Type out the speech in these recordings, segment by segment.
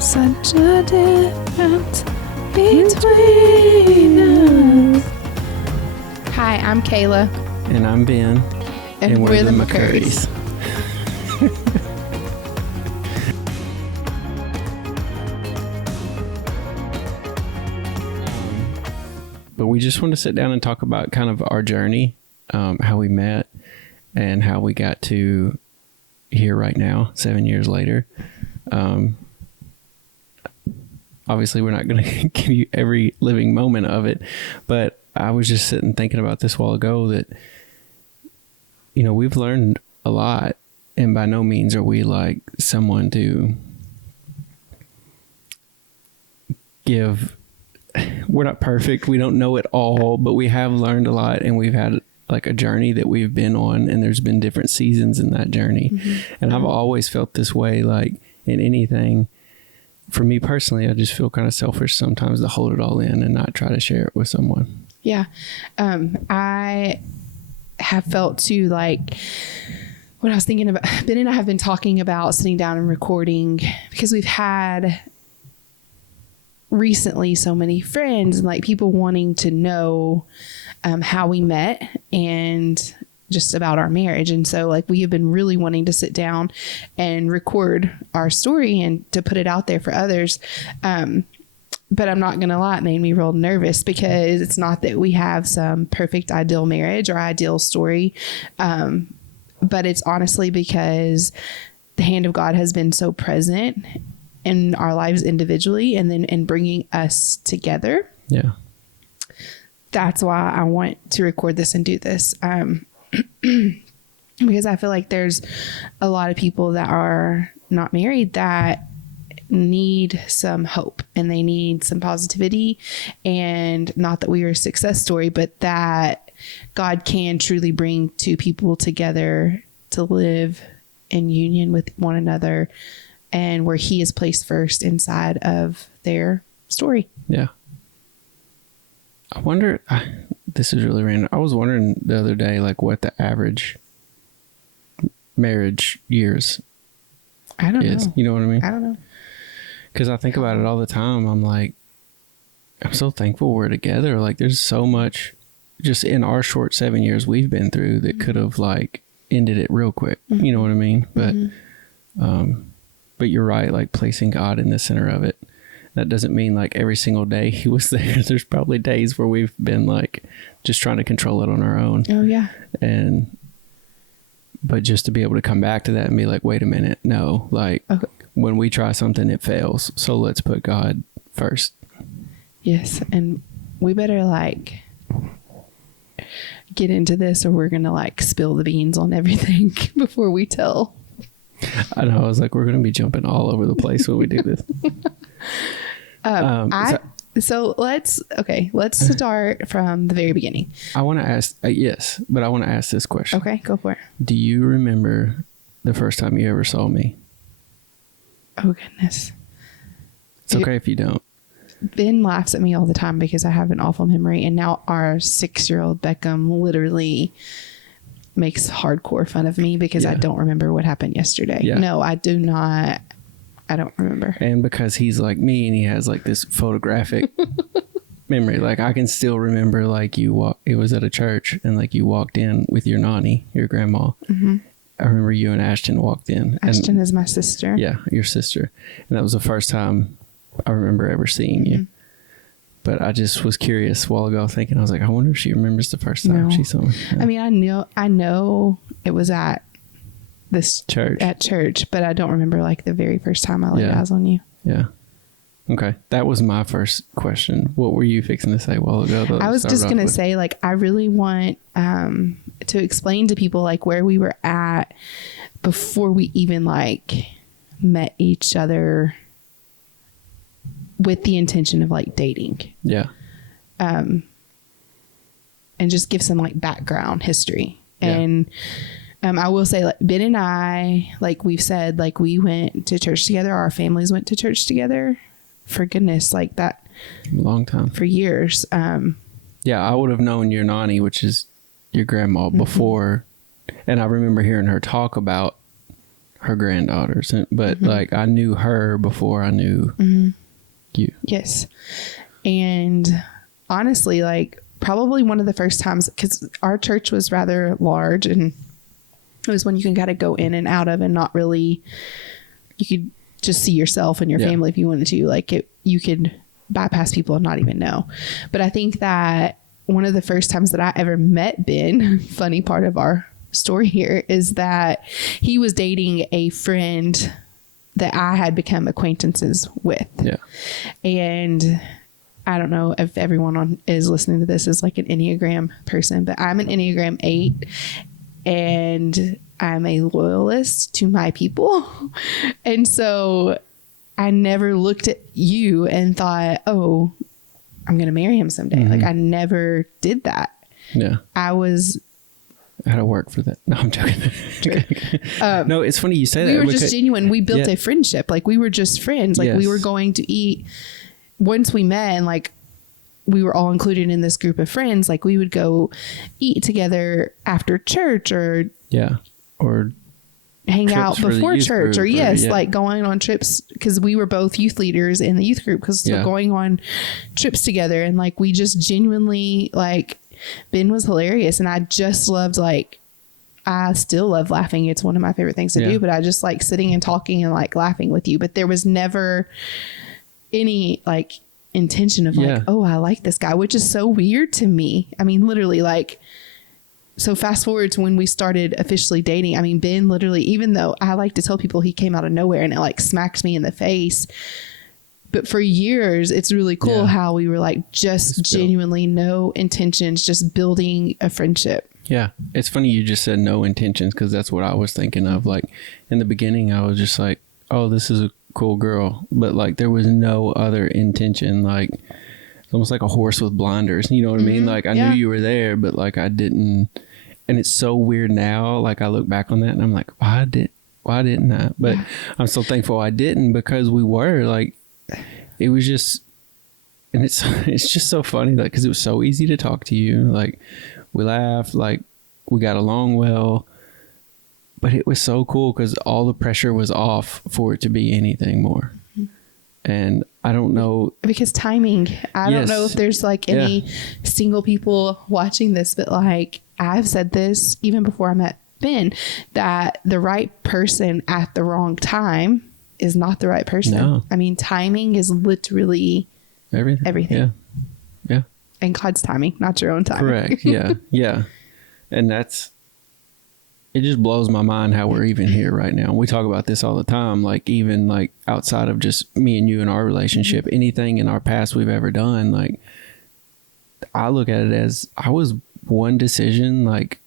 Such a difference between us. Hi, I'm Kayla. And I'm Ben. And we're the McCurry's. But we just want to sit down and talk about kind of our journey, how we met, and how we got to here right now, 7 years later. Obviously, we're not going to give you every living moment of it, but I was just sitting thinking about this a while ago that, you know, we've learned a lot, and by no means are we like someone to give. We're not perfect. We don't know it all, but we have learned a lot, and we've had like a journey that we've been on, and there's been different seasons in that journey. Mm-hmm. And I've always felt this way, like in anything. For me personally, I just feel kind of selfish sometimes to hold it all in and not try to share it with someone. Yeah. I have felt too, like when I was thinking about, Ben and I have been talking about sitting down and recording, because we've had recently so many friends and like people wanting to know how we met and just about our marriage. And so like we have been really wanting to sit down and record our story and to put it out there for others. But I'm not going to lie, it made me real nervous, because it's not that we have some perfect ideal marriage or ideal story. But it's honestly because the hand of God has been so present in our lives individually, and then in bringing us together. Yeah. That's why I want to record this and do this. Because I feel like there's a lot of people that are not married that need some hope, and they need some positivity, and not that we are a success story, but that God can truly bring two people together to live in union with one another, and where he is placed first inside of their story. Yeah. I wonder, this is really random. I was wondering the other day, like what the average marriage years is. You know what I mean? I don't know. Because I think about it all the time. I'm like, I'm so thankful we're together. Like there's so much just in our short 7 years we've been through that could have like ended it real quick. Mm-hmm. You know what I mean? But you're right, like placing God in the center of it. That doesn't mean like every single day he was there. There's probably days where we've been like just trying to control it on our own. Oh yeah. But just to be able to come back to that and be like, wait a minute, no, like when we try something, it fails. So let's put God first. Yes. And we better like get into this, or we're going to like spill the beans on everything before we tell. I know. I was like, we're going to be jumping all over the place when we do this. So let's start from the very beginning. I want to ask, yes, but I want to ask this question. Okay, go for it. Do you remember the first time you ever saw me? Oh, goodness. It's okay if you don't. Ben laughs at me all the time because I have an awful memory. And now our 6-year-old Beckham literally makes hardcore fun of me because I don't remember what happened yesterday. Yeah. No, I do not. I don't remember. And because he's like me and he has like this photographic memory, like I can still remember like it was at a church and like you walked in with your nanny, your grandma. Mm-hmm. I remember you and Ashton walked in. Ashton is my sister. Yeah, your sister. And that was the first time I remember ever seeing you. But I just was curious a while ago thinking, I was like, I wonder if she remembers the first time she saw me. Yeah. I mean, I know it was at this church, but I don't remember like the very first time I laid eyes on you. Yeah. Okay. That was my first question. What were you fixing to say a while ago? I was just going to say, like, I really want to explain to people like where we were at before we even like met each other with the intention of like dating. Yeah. And just give some like background history. And I will say, like, Ben and I, like we've said, like we went to church together. Our families went to church together for goodness, like that. Long time. For years. Yeah, I would have known your nanny, which is your grandma, before. And I remember hearing her talk about her granddaughters, but Mm-hmm. like I knew her before I knew you. Yes. And honestly, like probably one of the first times, because our church was rather large, and it was one you can kind of go in and out of and not really, you could just see yourself and your family if you wanted to. Like you could bypass people and not even know. But I think that one of the first times that I ever met Ben, funny part of our story here, is that he was dating a friend that I had become acquaintances with. Yeah. And I don't know if everyone is listening to this is like an Enneagram person, but I'm an Enneagram 8, and I'm a loyalist to my people. And so I never looked at you and thought, oh, I'm going to marry him someday. Mm-hmm. Like I never did that. Yeah. I had to work for that. No, I'm joking. No, it's funny you say that. We were just genuine. We built a friendship. Like we were just friends. Like we were going to eat. Once we met and like we were all included in this group of friends, like we would go eat together after church or hang out before church or like going on trips, because we were both youth leaders in the youth group, because we're going on trips together. And like we just genuinely, like Ben was hilarious, and I just loved, like I still love laughing. It's one of my favorite things to do, but I just like sitting and talking and like laughing with you. But there was never any like intention of like, oh, I like this guy, which is so weird to me. I mean, literally, like, so fast forward to when we started officially dating. I mean, Ben literally, even though I like to tell people he came out of nowhere and it like smacked me in the face, but for years, it's really cool how we were like just genuinely no intentions, just building a friendship. Yeah. It's funny you just said no intentions, because that's what I was thinking of. Like in the beginning, I was just like, oh, this is a cool girl. But like there was no other intention. Like it's almost like a horse with blinders. You know what I mean? Like I knew you were there, but like I didn't. And it's so weird now. Like I look back on that and I'm like, why didn't I? But I'm so thankful I didn't, because we were like, it was just, and it's just so funny, like, because it was so easy to talk to you. Like we laughed, like we got along well, but it was so cool because all the pressure was off for it to be anything more. And I don't know, because timing, I don't know if there's like any single people watching this, but like I've said this even before I met Ben, that the right person at the wrong time is not the right person. No. I mean, timing is literally everything. Yeah. And God's timing, not your own timing. Correct. Yeah. And it just blows my mind how we're even here right now. We talk about this all the time, like even like outside of just me and you and our relationship, anything in our past we've ever done, like I look at it as I was one decision like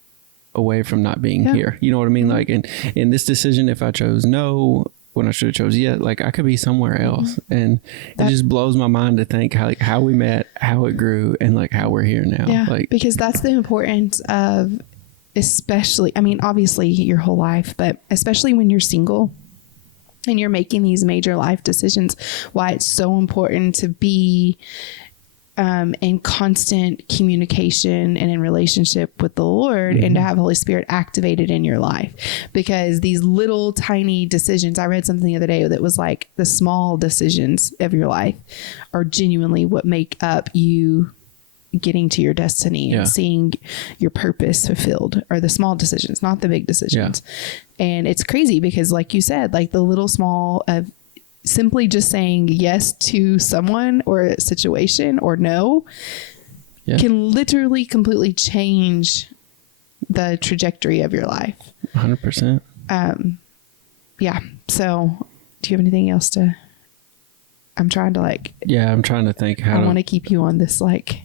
away from not being here. You know what I mean? Like in this decision, if I chose no when I should have chose yes, like I could be somewhere else. And it just blows my mind to think how we met, how it grew, and like how we're here now. Yeah, like because that's the importance of, especially, I mean, obviously your whole life, but especially when you're single and you're making these major life decisions, why it's so important to be in constant communication and in relationship with the Lord, and to have Holy Spirit activated in your life. Because these little tiny decisions, I read something the other day that was like the small decisions of your life are genuinely what make up you getting to your destiny and seeing your purpose fulfilled, are the small decisions, not the big decisions. And it's crazy because like you said, like the little small of simply just saying yes to someone or a situation or no can literally completely change the trajectory of your life. 100%. Yeah. So do you have anything else to, I'm trying to like, I'm trying to think how I want to keep you on this, like,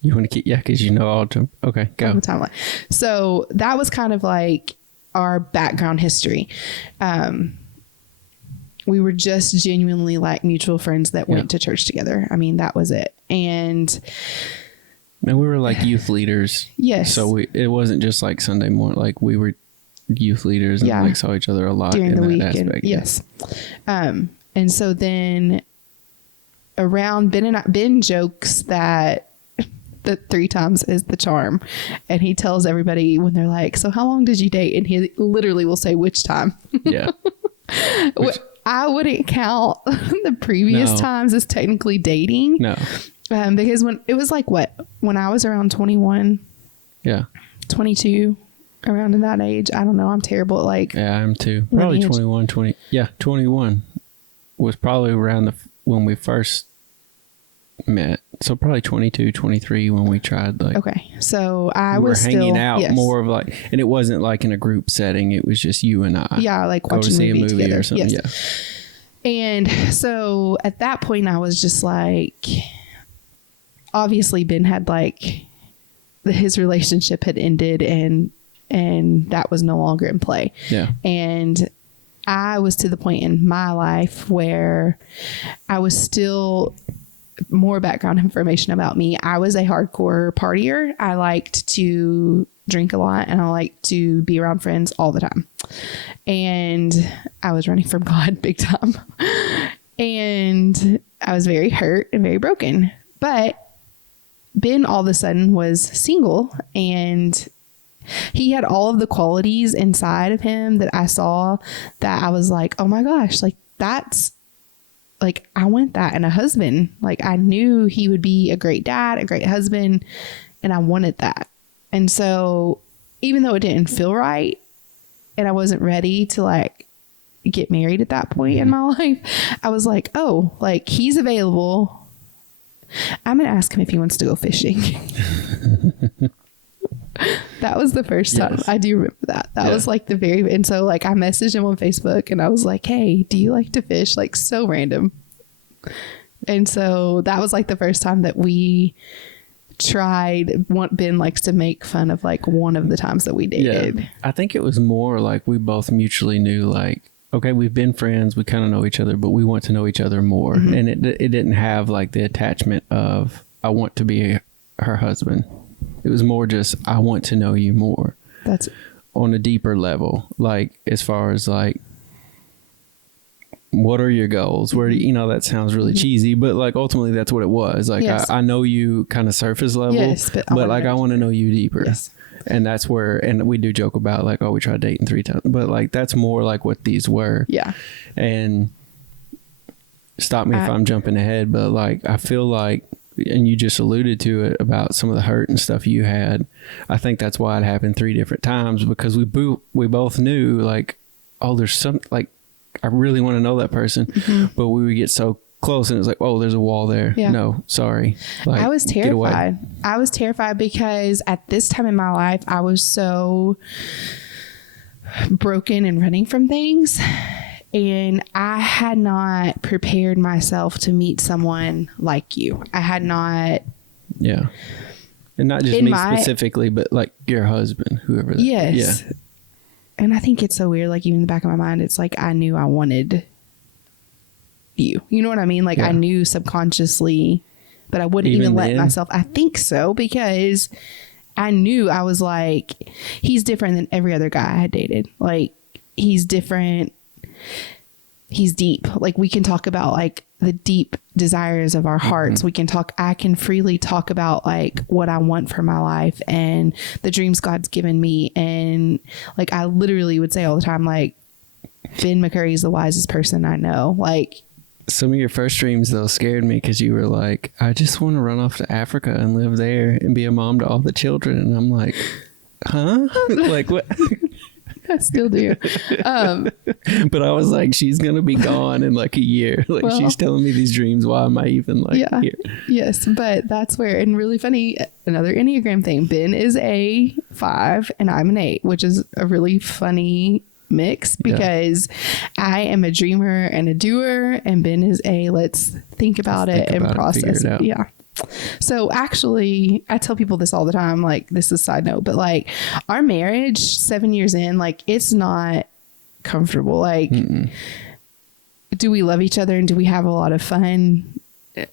you want to keep, because you know I'll jump. Okay, go. Timeline. So that was kind of like our background history. We were just genuinely like mutual friends that went to church together. I mean, that was it. And we were like youth leaders. Yes. So it wasn't just like Sunday morning. Like we were youth leaders and like saw each other a lot during the week. Aspect. Yes. And so then around Ben jokes that that 3 times is the charm. And he tells everybody when they're like, so how long did you date? And he literally will say, which time? Yeah. I wouldn't count the previous times as technically dating. No. Because when it was like when I was around 21, 22, around in that age, I don't know. I'm terrible at like. Yeah, I'm too. Probably 21, 20. Yeah, 21 was probably around when we first met. So probably 22, 23 when we tried like. Okay. So I we was were hanging out more of like, and it wasn't like in a group setting. It was just you and I. Yeah, like go watching to see a movie together. or something. Yes. Yeah. And so at that point I was just like, obviously Ben had like his relationship had ended and that was no longer in play. Yeah. And I was to the point in my life where I was still, more background information about me. I was a hardcore partier. I liked to drink a lot and I liked to be around friends all the time. And I was running from God big time. And I was very hurt and very broken. But Ben all of a sudden was single and he had all of the qualities inside of him that I saw that I was like, oh my gosh, like that's like, I want that in a husband. Like I knew he would be a great dad, a great husband, and I wanted that. And so even though it didn't feel right and I wasn't ready to like get married at that point in my life, I was like, oh, like he's available. I'm going to ask him if he wants to go fishing. That was the first time. Yes. I do remember that. That was like and so like I messaged him on Facebook and I was like, hey, do you like to fish? Like so random. And so that was like the first time that we tried. Ben likes to make fun of like one of the times that we dated. Yeah. I think it was more like we both mutually knew like, okay, we've been friends, we kind of know each other, but we want to know each other more. Mm-hmm. And it didn't have like the attachment of I want to be her husband. It was more just, I want to know you more. That's on a deeper level. Like, as far as like, what are your goals? Where do you know, that sounds really cheesy, but like ultimately that's what it was. Like, I know you kind of surface level, but like, I want to know you deeper. Yes. And that's where, and we do joke about like, oh, we tried dating 3 times, but like, that's more like what these were. Yeah. And stop me if I'm jumping ahead, but like, I feel like, and you just alluded to it about some of the hurt and stuff you had. I think that's why it happened 3 different times, because we both knew like, oh, there's some, like, I really want to know that person, but we would get so close and it was like, oh, there's a wall there. Yeah. No, sorry. Like, I was terrified. I was terrified because at this time in my life, I was so broken and running from things. And I had not prepared myself to meet someone like you. I had not. Yeah. And not just me specifically, but like your husband, whoever that. Yes. Yeah. And I think it's so weird. Like even in the back of my mind, it's like, I knew I wanted you. You know what I mean? Like I knew subconsciously, but I wouldn't even let myself. I think so, because I knew I was like, he's different than every other guy I had dated. Like he's different. He's deep. Like we can talk about like the deep desires of our hearts. I can freely talk about like what I want for my life and the dreams God's given me. And like, I literally would say all the time, like, Ben McCurry is the wisest person I know. Like, some of your first dreams though scared me, because you were like, I just want to run off to Africa and live there and be a mom to all the children. And I'm like, huh? Like what? I still do. But I was like, she's going to be gone in like a year. Like she's telling me these dreams. Why am I even like here? Yes. But that's where, and really funny, another Enneagram thing, Ben is a 5 and I'm an 8, which is a really funny mix, because I am a dreamer and a doer, and Ben is a let's think about it and process it. Yeah. So actually, I tell people this all the time, like this is a side note, but like our marriage 7 years in, like it's not comfortable. Like, do we love each other and do we have a lot of fun?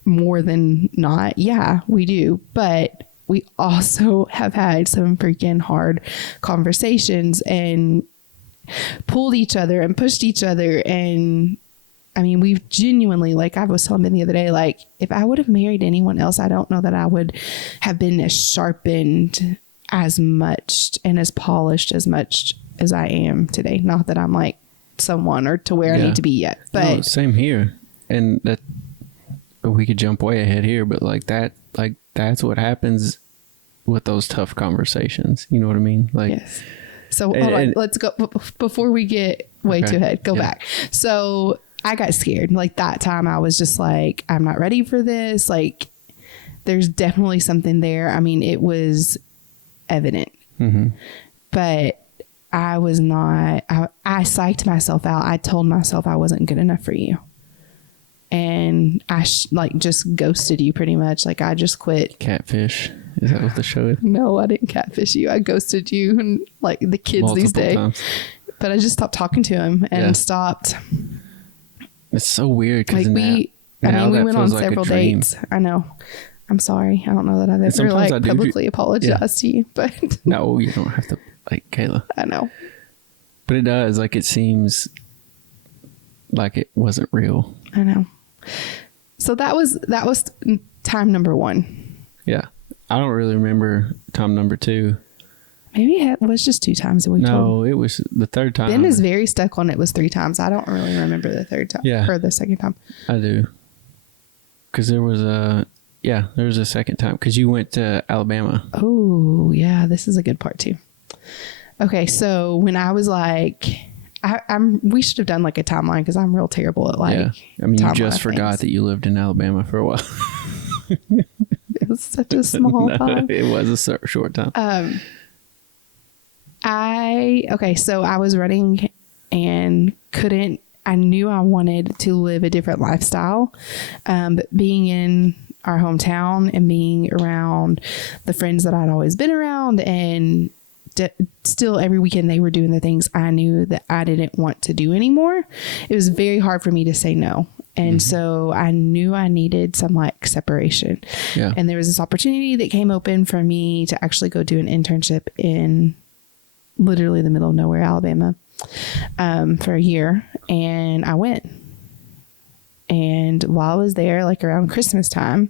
More than not. Yeah, we do. But we also have had some freaking hard conversations and pulled each other and pushed each other. And I mean, we've genuinely, like I was telling Ben the other day, like if I would have married anyone else, I don't know that I would have been as sharpened as much and as polished as much as I am today. Not that I'm like someone or to where I need to be yet, but no, same here. And that we could jump way ahead here, but that's what happens with those tough conversations. You know what I mean? Like, yes. So hold on, let's go before we get way too ahead. Go back. So I got scared. Like that time I was just like, I'm not ready for this. Like there's definitely something there. I mean, it was evident, but I was not, I psyched myself out. I told myself I wasn't good enough for you. And I just ghosted you pretty much. Like I just quit. Catfish. Is that what the show is? No, I didn't catfish you. I ghosted you and like the kids multiple these days. Times. But I just stopped talking to him and stopped. It's so weird because we went on several dates. I know. I'm sorry. I don't know that I've ever publicly apologized to you, but no, you don't have to, like, Kayla. I know. But it does. Like, it seems like it wasn't real. I know. So that was time number 1. Yeah. I don't really remember time number 2. Maybe it was just 2 times that we told. No, it was the third time. Ben is very stuck on it was 3 times. I don't really remember the third time or the second time. I do. Because there was a second time because you went to Alabama. Oh, yeah. This is a good part too. Okay. So when I was like, we should have done like a timeline because I'm real terrible at like. Yeah. I mean, you just forgot that you lived in Alabama for a while. It was such a small time. It was a short time. So I was running and I knew I wanted to live a different lifestyle. But being in our hometown and being around the friends that I'd always been around and still every weekend they were doing the things I knew that I didn't want to do anymore. It was very hard for me to say no. And so I knew I needed some like separation. Yeah. And there was this opportunity that came open for me to actually go do an internship in literally the middle of nowhere, Alabama, for a year. And I went. And while I was there, like around Christmas time,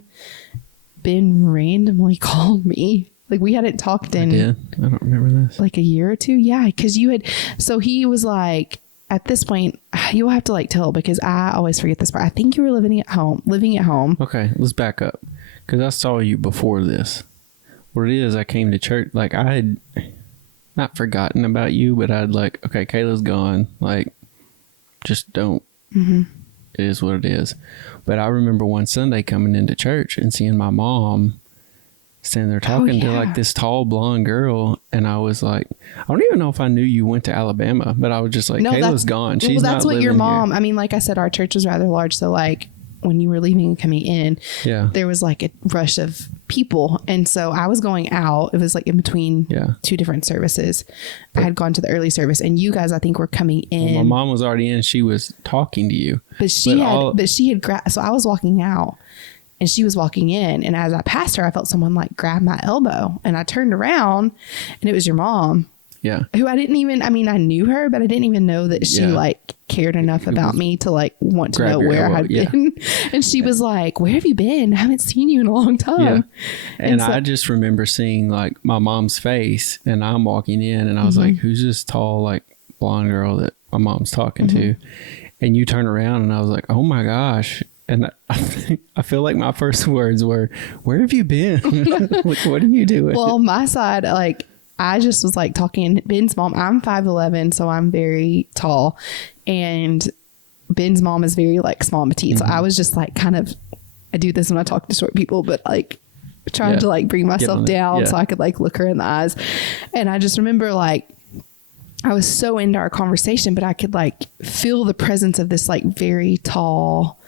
Ben randomly called me. Like we hadn't talked in. I don't remember this. Like a year or 2. Yeah. Because so he was like, at this point, you'll have to like tell because I always forget this part. I think you were living at home. Okay. Let's back up. Because I saw you before this. What it is, I came to church. Like I had not forgotten about you, but I'd like, okay, Kayla's gone. Like, just don't. It is what it is. But I remember one Sunday coming into church and seeing my mom standing there talking to like this tall blonde girl. And I was like, I don't even know if I knew you went to Alabama, but I was just like, Kayla's gone. She's not living here. Well, that's what your mom, I mean, like I said, our church was rather large. So like when you were leaving and coming in, there was like a rush of people. And so I was going out. It was like in between 2 different services. I had gone to the early service and you guys, I think, were coming in. Well, my mom was already in. She was talking to you. So I was walking out and she was walking in. And as I passed her, I felt someone like grab my elbow and I turned around and it was your mom. Yeah. Who I knew her, but I didn't even know that she like cared enough about me to like want to know where I'd been. And she was like, where have you been? I haven't seen you in a long time. Yeah. And I just remember seeing like my mom's face and I'm walking in and I was like, who's this tall, like blonde girl that my mom's talking to? And you turn around and I was like, oh my gosh. And I feel like my first words were, where have you been? Like, what are you doing? Well, my side, like, I just was like talking Ben's mom. I'm 5'11", so I'm very tall. And Ben's mom is very like small and petite. So I was just like I do this when I talk to short people, but like trying to like bring myself down so I could like look her in the eyes. And I just remember like I was so into our conversation, but I could like feel the presence of this like very tall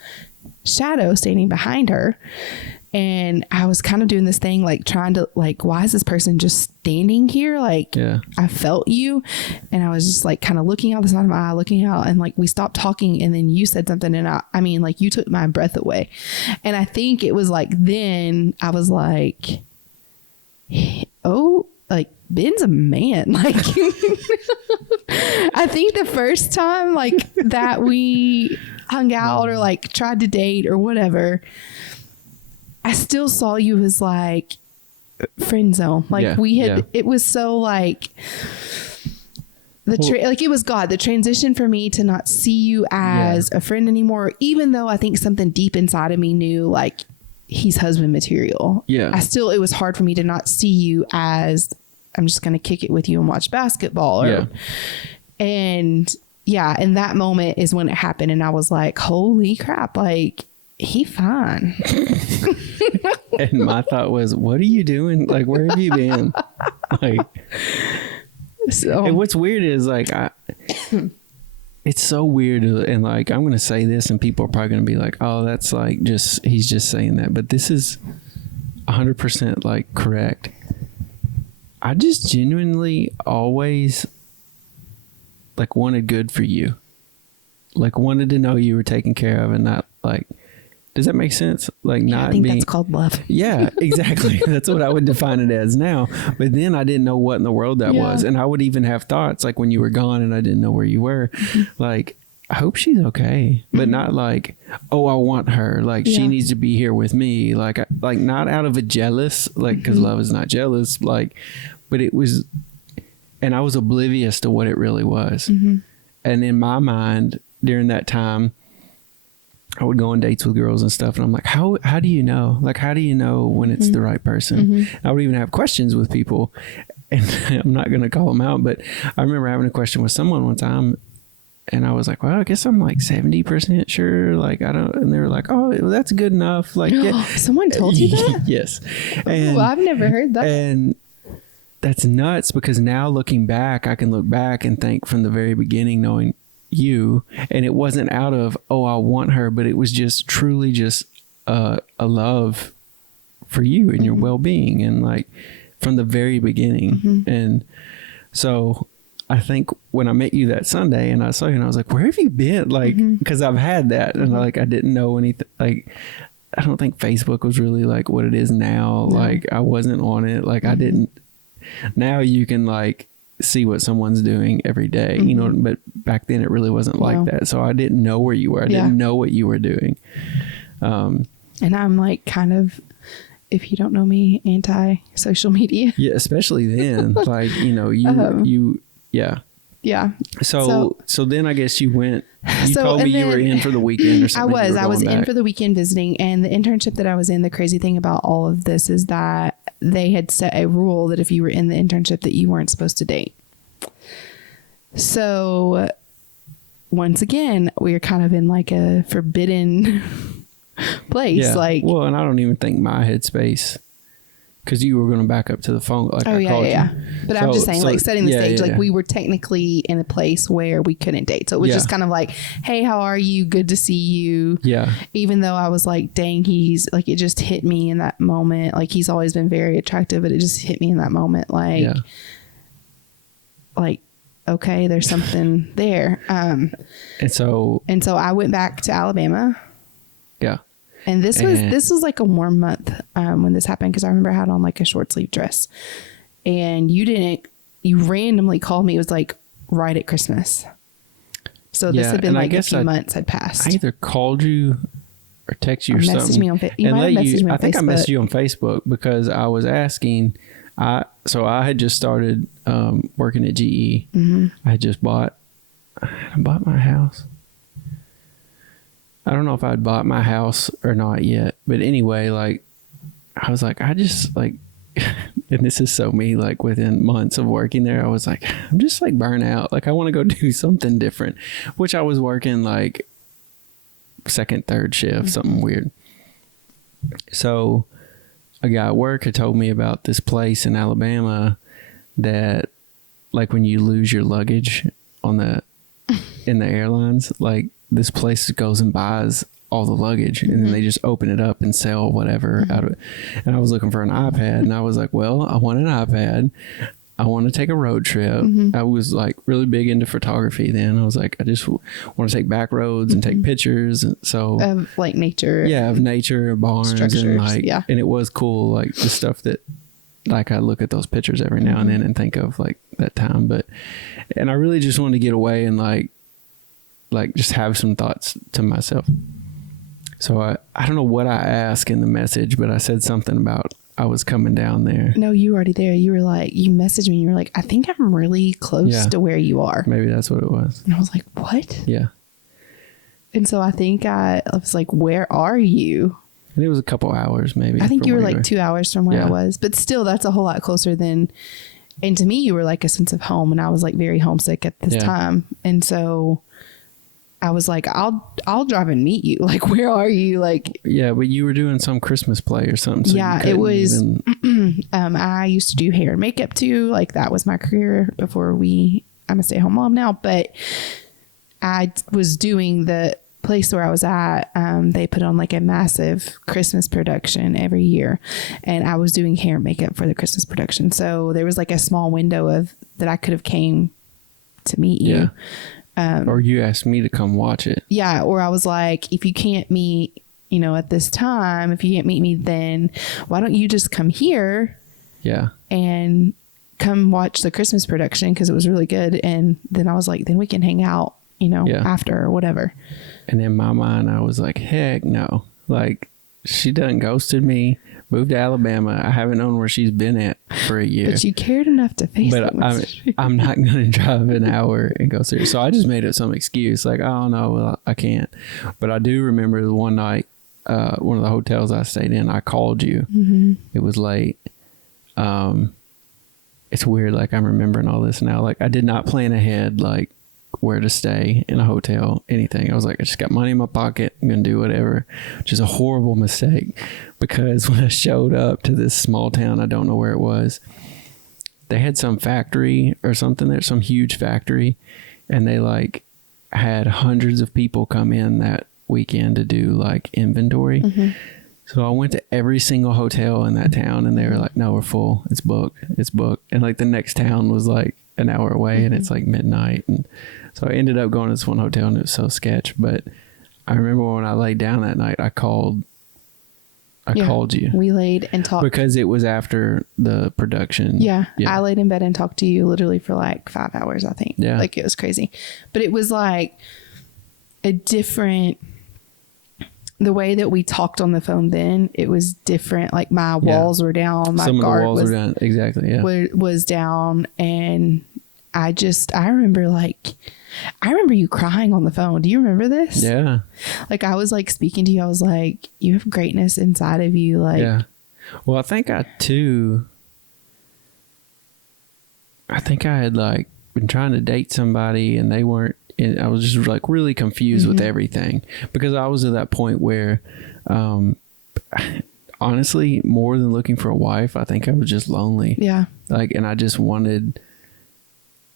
shadow standing behind her. And I was kind of doing this thing, like trying to like, why is this person just standing here? Like, I felt you. And I was just like kind of looking out the side of my eye, looking out, and like we stopped talking. And then you said something. And I mean, like you took my breath away. And I think it was like, then I was like, oh, like Ben's a man. Like, I think the first time like that hung out or like tried to date or whatever, I still saw you as like friend zone. Like it was so like like it was God, the transition for me to not see you as a friend anymore, even though I think something deep inside of me knew like he's husband material. Yeah. It was hard for me to not see you as I'm just going to kick it with you and watch basketball. And that moment is when it happened. And I was like, holy crap, like he fine. And my thought was, what are you doing? Like, where have you been? Like, so, and what's weird is like, it's so weird. And like, I'm going to say this and people are probably going to be like, oh, that's like he's just saying that. But this is 100% like correct. I just genuinely always like wanted good for you. Like wanted to know you were taken care of and not like, does that make sense? Like not I think being, that's called love. Yeah, exactly. That's what I would define it as now. But then I didn't know what in the world that was. And I would even have thoughts like when you were gone and I didn't know where you were, like, I hope she's okay, but not like, oh, I want her. Like she needs to be here with me. Like not out of a jealous, like, cause love is not jealous. Like, but it was, and I was oblivious to what it really was. And in my mind during that time, I would go on dates with girls and stuff. And I'm like, how do you know? Like, how do you know when it's the right person? I would even have questions with people and I'm not going to call them out, but I remember having a question with someone one time and I was like, well, I guess I'm like 70% sure. Like, I don't, and they were like, oh, well, that's good enough. Like, someone told you that? Yes. And, I've never heard that. And that's nuts because now looking back, I can look back and think from the very beginning, knowing you, and it wasn't out of, oh, I want her, but it was just truly just a love for you and your well-being, and like from the very beginning. And so I think when I met you that Sunday and I saw you and I was like, where have you been? Like, because I've had that and like I didn't know anything. Like I don't think Facebook was really like what it is now. Like I wasn't on it. Like I didn't. Now you can like see what someone's doing every day, you know, but back then it really wasn't like that. So I didn't know where you were. I didn't know what you were doing. And I'm like kind of, if you don't know me, anti social media. Yeah. Especially then, like, you know, Yeah. So then I guess you went, you told me you were in for the weekend or something. I was in for the weekend visiting, and the internship that I was in, the crazy thing about all of this is that they had set a rule that if you were in the internship that you weren't supposed to date. So once again, we are kind of in like a forbidden place. Yeah. Like, well, and I don't even think my headspace, because you were going to back up to the phone. Like I called you. But I'm just saying, like setting the stage, like we were technically in a place where we couldn't date. So it was just kind of like, hey, how are you? Good to see you. Yeah. Even though I was like, dang, he's like, it just hit me in that moment. Like he's always been very attractive, but it just hit me in that moment. Like, okay, there's something there. And so I went back to Alabama. Yeah. And this was like a warm month when this happened, because I remember I had on like a short sleeve dress, and you randomly called me. It was like right at Christmas. So this had been like a few months had passed. I either called you or texted you or something. Messaged me on Facebook. I think I messaged you on Facebook because I was asking. So I had just started working at GE. I had just bought my house. I don't know if I'd bought my house or not yet, but anyway, like I was like, I just like, and this is so me, like within months of working there, I was like, I'm just like burnt out. Like I want to go do something different, which I was working like second, third shift, something weird. So a guy at work had told me about this place in Alabama that like when you lose your luggage in the airlines, like this place goes and buys all the luggage and then they just open it up and sell whatever out of it. And I was looking for an iPad and I was like, well, I want an iPad. I want to take a road trip. I was like really big into photography then. I was like, I just want to take back roads and take pictures. And so of like nature. Yeah. Of nature, barns and like, and it was cool. Like the stuff that like I look at those pictures every now and then and think of like that time. And I really just wanted to get away and like like just have some thoughts to myself. So I don't know what I asked in the message, but I said something about I was coming down there. No, you were already there. You were like, you messaged me. You were like, I think I'm really close to where you are. Maybe that's what it was. And I was like, what? Yeah. And so I think I was like, where are you? And it was a couple hours, maybe. I think you were like 2 hours from where I was. But still, that's a whole lot closer than... And to me, you were like a sense of home. And I was like very homesick at this time. And so I was like, I'll drive and meet you. Like, where are you? Like... Yeah, but you were doing some Christmas play or something. So it was... I used to do hair and makeup too. Like, that was my career before I'm a stay-at-home mom now. But I was doing the... place where I was at, they put on like a massive Christmas production every year, and I was doing hair and makeup for the Christmas production. So there was like a small window of that I could have came to meet you. Or you asked me to come watch it. Yeah. Or I was like, if you can't meet, at this time, if you can't meet me, then why don't you just come here? Yeah. And come watch the Christmas production, because it was really good. And then I was like, then we can hang out, after or whatever. And in my mind, I was like, heck no. Like, she done ghosted me, moved to Alabama. I haven't known where she's been at for a year. But you cared enough to face it. But I'm not going to drive an hour and go see her. So I just made up some excuse. Like, oh, no, well, I can't. But I do remember the one night, one of the hotels I stayed in, I called you. Mm-hmm. It was late. It's weird. Like, I'm remembering all this now. Like, I did not plan ahead, like, where to stay in a hotel, anything. I was like, I just got money in my pocket. I'm going to do whatever, which is a horrible mistake, because when I showed up to this small town, I don't know where it was. They had some factory or something there, some huge factory. And they like had hundreds of people come in that weekend to do like inventory. Mm-hmm. So I went to every single hotel in that town, and they were like, no, we're full. It's booked. It's booked. And like the next town was like an hour away, mm-hmm. and it's like midnight. And so I ended up going to this one hotel, and it was so sketch. But I remember when I laid down that night, I called you. We laid and talked. Because it was after the production. Yeah. I laid in bed and talked to you literally for like 5 hours, I think. Yeah. Like, it was crazy. But it was like a different... The way that we talked on the phone then, it was different. Like, my walls were down. My guard were down. Exactly. Yeah. Was down. And I remember you crying on the phone. Do you remember this? Yeah. Like, I was like speaking to you. I was like, you have greatness inside of you. Like, yeah. Well, I think I had like been trying to date somebody, and they weren't. And I was just like really confused mm-hmm. with everything, because I was at that point where, honestly, more than looking for a wife, I think I was just lonely. Yeah. Like, and I just wanted,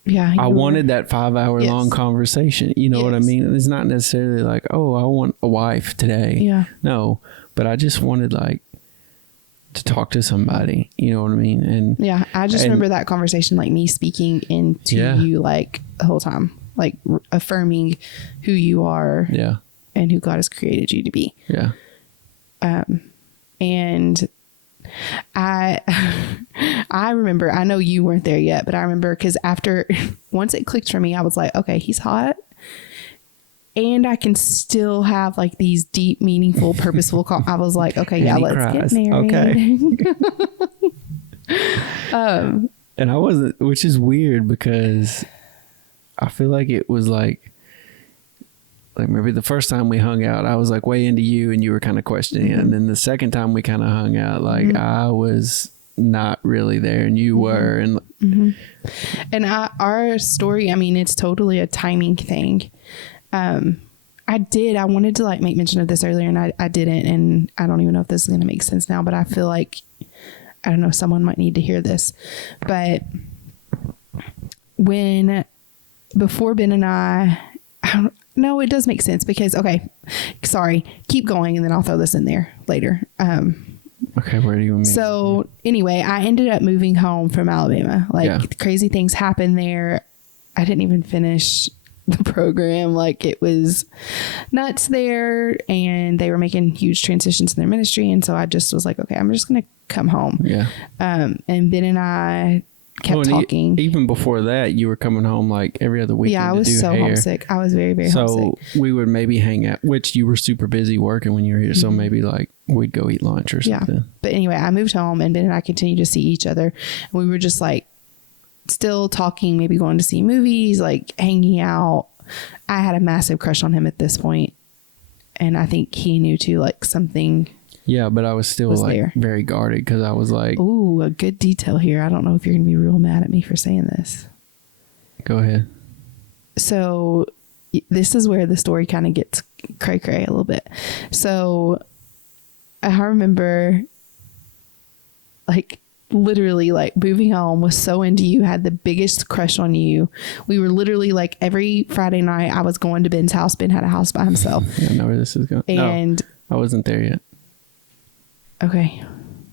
I wanted that 5 hour long conversation. You know what I mean? It's not necessarily like, oh, I want a wife today. Yeah. No, but I just wanted like to talk to somebody. You know what I mean? And yeah, I just remember that conversation, like me speaking into you like the whole time. Like affirming who you are, and who God has created you to be. Yeah. And I remember, I know you weren't there yet, but I remember, because once it clicked for me, I was like, okay, he's hot, and I can still have like these deep, meaningful, purposeful I was like, okay, let's get married. Okay. And I wasn't, which is weird, because I feel like it was like maybe the first time we hung out, I was like way into you, and you were kind of questioning it. And then the second time we kind of hung out, like mm-hmm. I was not really there, and you mm-hmm. were. And mm-hmm. and our story, I mean, it's totally a timing thing. I wanted to like make mention of this earlier, and I didn't, and I don't even know if this is going to make sense now, but I feel like, I don't know, someone might need to hear this. But before Ben and I don't know, it does make sense, because, okay, sorry, keep going, and then I'll throw this in there later. Okay, where do you want me? So anyway, I ended up moving home from Alabama. Like, crazy things happened there. I didn't even finish the program. Like, it was nuts there, and they were making huge transitions in their ministry. And so I just was like, okay, I'm just going to come home. Yeah. And Ben and I kept talking. Even before that, you were coming home like every other weekend. Yeah, I was so homesick. I was very, very homesick. So we would maybe hang out, which you were super busy working when you were here. So maybe like we'd go eat lunch or something. Yeah. But anyway, I moved home and Ben and I continued to see each other. And we were just like still talking, maybe going to see movies, like hanging out. I had a massive crush on him at this point, and I think he knew too, like something. Yeah, but I was still like there. Very guarded because I was like, "Ooh, a good detail here." I don't know if you're gonna be real mad at me for saying this. Go ahead. So this is where the story kind of gets cray cray a little bit. So I remember, like, literally like moving home, was so into you, had the biggest crush on you. We were literally like every Friday night I was going to Ben's house. Ben had a house by himself. I know where this is going. And no, I wasn't there yet. Okay.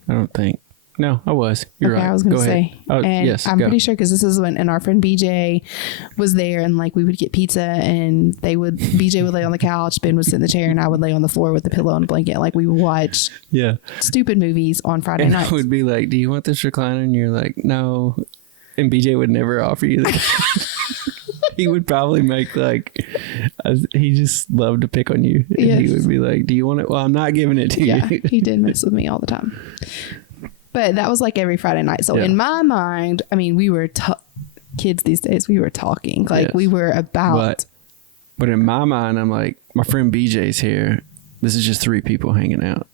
I don't think. No, I was. You're right. I was going to say. Oh, and yes, I'm pretty sure because this is when, and our friend BJ was there, and like we would get pizza and BJ would lay on the couch, Ben would sit in the chair, and I would lay on the floor with the pillow and a blanket. Like we would watch stupid movies on Friday nights. I would be like, "Do you want this recliner?" And you're like, "No." And BJ would never offer you that. He would probably make like, he just loved to pick on you. Yes. He would be like, "Do you want it?" "Well, I'm not giving it to you." Yeah, he did mess with me all the time. But that was like every Friday night. So in my mind, I mean, we were kids these days. We were talking like we were about. But in my mind, I'm like, my friend BJ's here. This is just 3 people hanging out.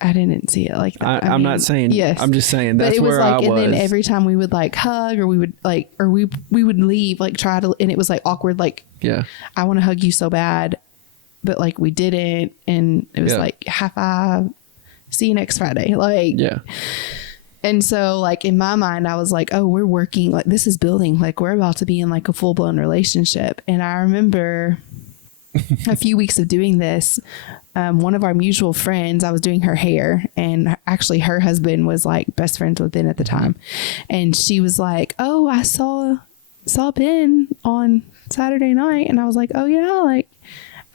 I didn't see it like that. I'm not saying. Yes, I'm just saying that's where I was. And then every time we would like hug, or we would like, or we would leave, like try to, and it was like awkward. Like, I want to hug you so bad, but like we didn't, and it was like high five. See you next Friday. Like, and so like in my mind, I was like, oh, we're working, like this is building, like we're about to be in like a full blown relationship. And I remember a few weeks of doing this. One of our mutual friends, I was doing her hair, and actually her husband was like best friends with Ben at the time. And she was like, oh, I saw Ben on Saturday night. And I was like, oh yeah, like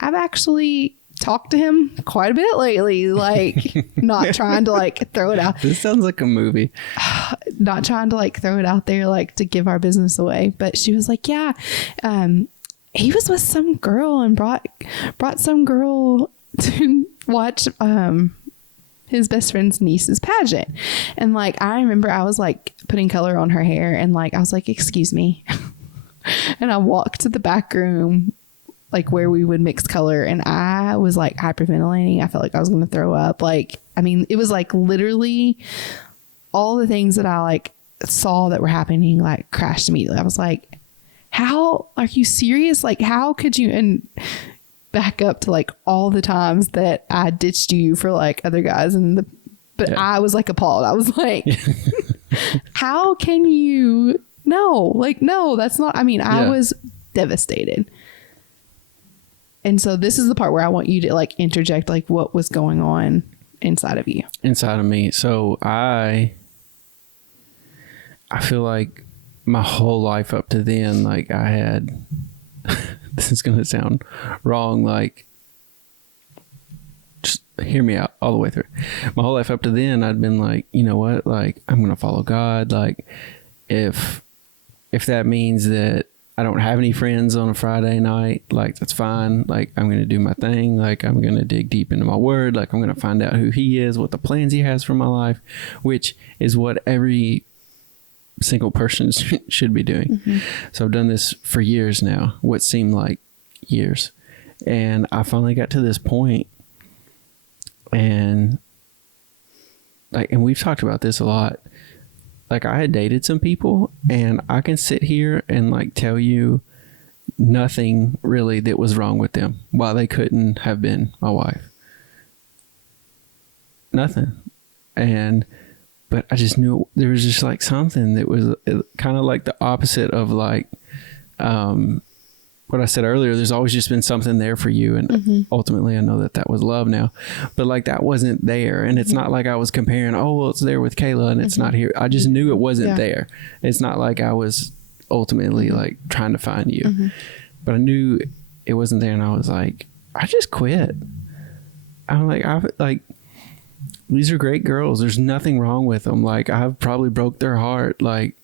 I've actually talked to him quite a bit lately, like not trying to like throw it out. This sounds like a movie. Not trying to like throw it out there like to give our business away. But she was like, yeah, he was with some girl and brought some girl to watch his best friend's niece's pageant. And like I remember I was like putting color on her hair, and like I was like, excuse me. And I walked to the back room, like where we would mix color, and I was like hyperventilating. I felt like I was going to throw up. Like, I mean, it was like literally all the things that I like saw that were happening like crashed immediately. I was like, how are you serious? Like, how could you? And back up to like all the times that I ditched you for like other guys, but I was like appalled. I was like, how can you? No, like, no, that's not, I mean, I was devastated. And so this is the part where I want you to like interject, like what was going on inside of you. Inside of me. So I feel like my whole life up to then, like I had, this is going to sound wrong. Like, just hear me out all the way through. My whole life up to then, I'd been like, you know what? Like, I'm going to follow God. Like if that means that I don't have any friends on a Friday night, like that's fine. Like I'm going to do my thing. Like I'm going to dig deep into my word. Like I'm going to find out who he is, what the plans he has for my life, which is what every single person should be doing. Mm-hmm. So I've done this for years now, what seemed like years. And I finally got to this point, and like, and we've talked about this a lot. Like I had dated some people, and I can sit here and like tell you nothing really that was wrong with them, why they couldn't have been my wife. Nothing. But I just knew there was just like something that was kind of like the opposite of like what I said earlier. There's always just been something there for you, and ultimately I know that was love now, but like that wasn't there. And it's not like I was comparing, oh well, it's there with Kayla and it's not here. I just knew it wasn't there. It's not like I was ultimately like trying to find you, but I knew it wasn't there. And I was like, I just quit. I'm like, these are great girls. There's nothing wrong with them. Like I've probably broke their heart like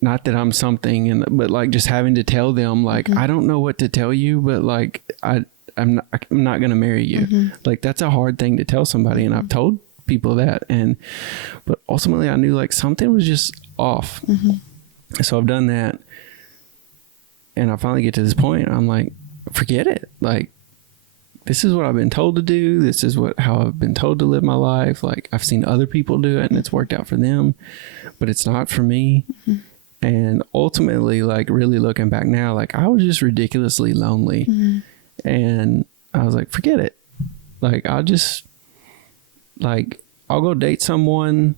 not that I'm something, but like just having to tell them like, I don't know what to tell you, but like, I'm not going to marry you. Like, that's a hard thing to tell somebody. And I've told people that, but ultimately I knew like something was just off. So I've done that. And I finally get to this point. I'm like, forget it. Like, this is what I've been told to do. This is how I've been told to live my life. Like, I've seen other people do it and it's worked out for them, but it's not for me. And ultimately, like, really looking back now, like, I was just ridiculously lonely. And I was like, forget it. Like, I'll go date someone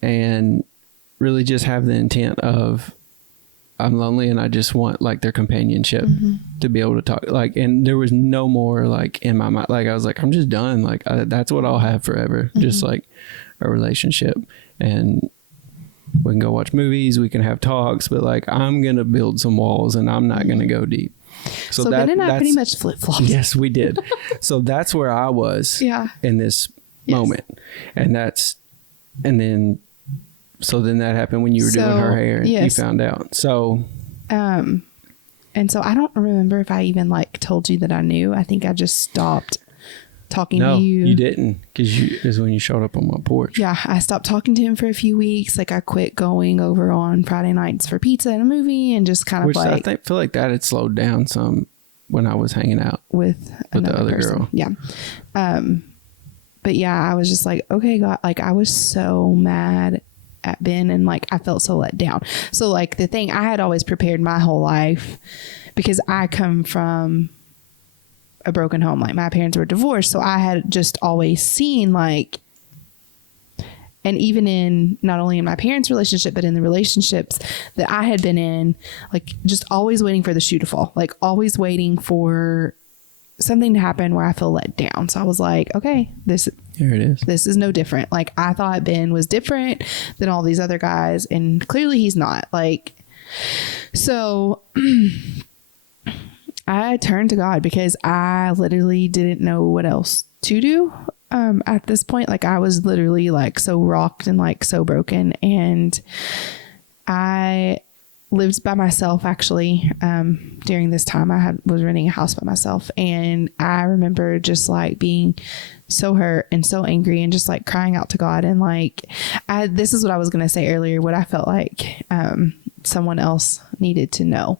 and really just have the intent of, I'm lonely and I just want like their companionship to be able to talk. Like, and there was no more like in my mind. Like, I was like, I'm just done. Like, that's what I'll have forever. Just like a relationship, and we can go watch movies. We can have talks, but like, I'm going to build some walls and I'm not going to go deep. So Ben and I pretty much flip-flopped. Yes, we did. So that's where I was in this moment. So then that happened when you were doing her hair and you found out. So, and so I don't remember if I even like told you that I knew. I think I just stopped talking to you. No, you didn't, because when you showed up on my porch. Yeah, I stopped talking to him for a few weeks. Like, I quit going over on Friday nights for pizza and a movie, and just kind of like, I feel like that had slowed down some when I was hanging out with the other person. Girl. Yeah. But yeah, I was just like, okay, God, like, I was so mad at Ben, and like, I felt so let down. So like, the thing I had always prepared my whole life, because I come from a broken home, like my parents were divorced. So I had just always seen like, and even in not only in my parents' relationship, but in the relationships that I had been in, like, just always waiting for the shoe to fall, like always waiting for something to happen where I feel let down. So I was like, okay, here it is. This is no different. Like, I thought Ben was different than all these other guys, and clearly he's not. Like, so I turned to God, because I literally didn't know what else to do. At this point, like, I was literally like so rocked and like so broken, and I lived by myself actually. During this time, I was renting a house by myself, and I remember just like being so hurt and so angry, and just like crying out to God. And like, this is what I was going to say earlier, what I felt like someone else needed to know.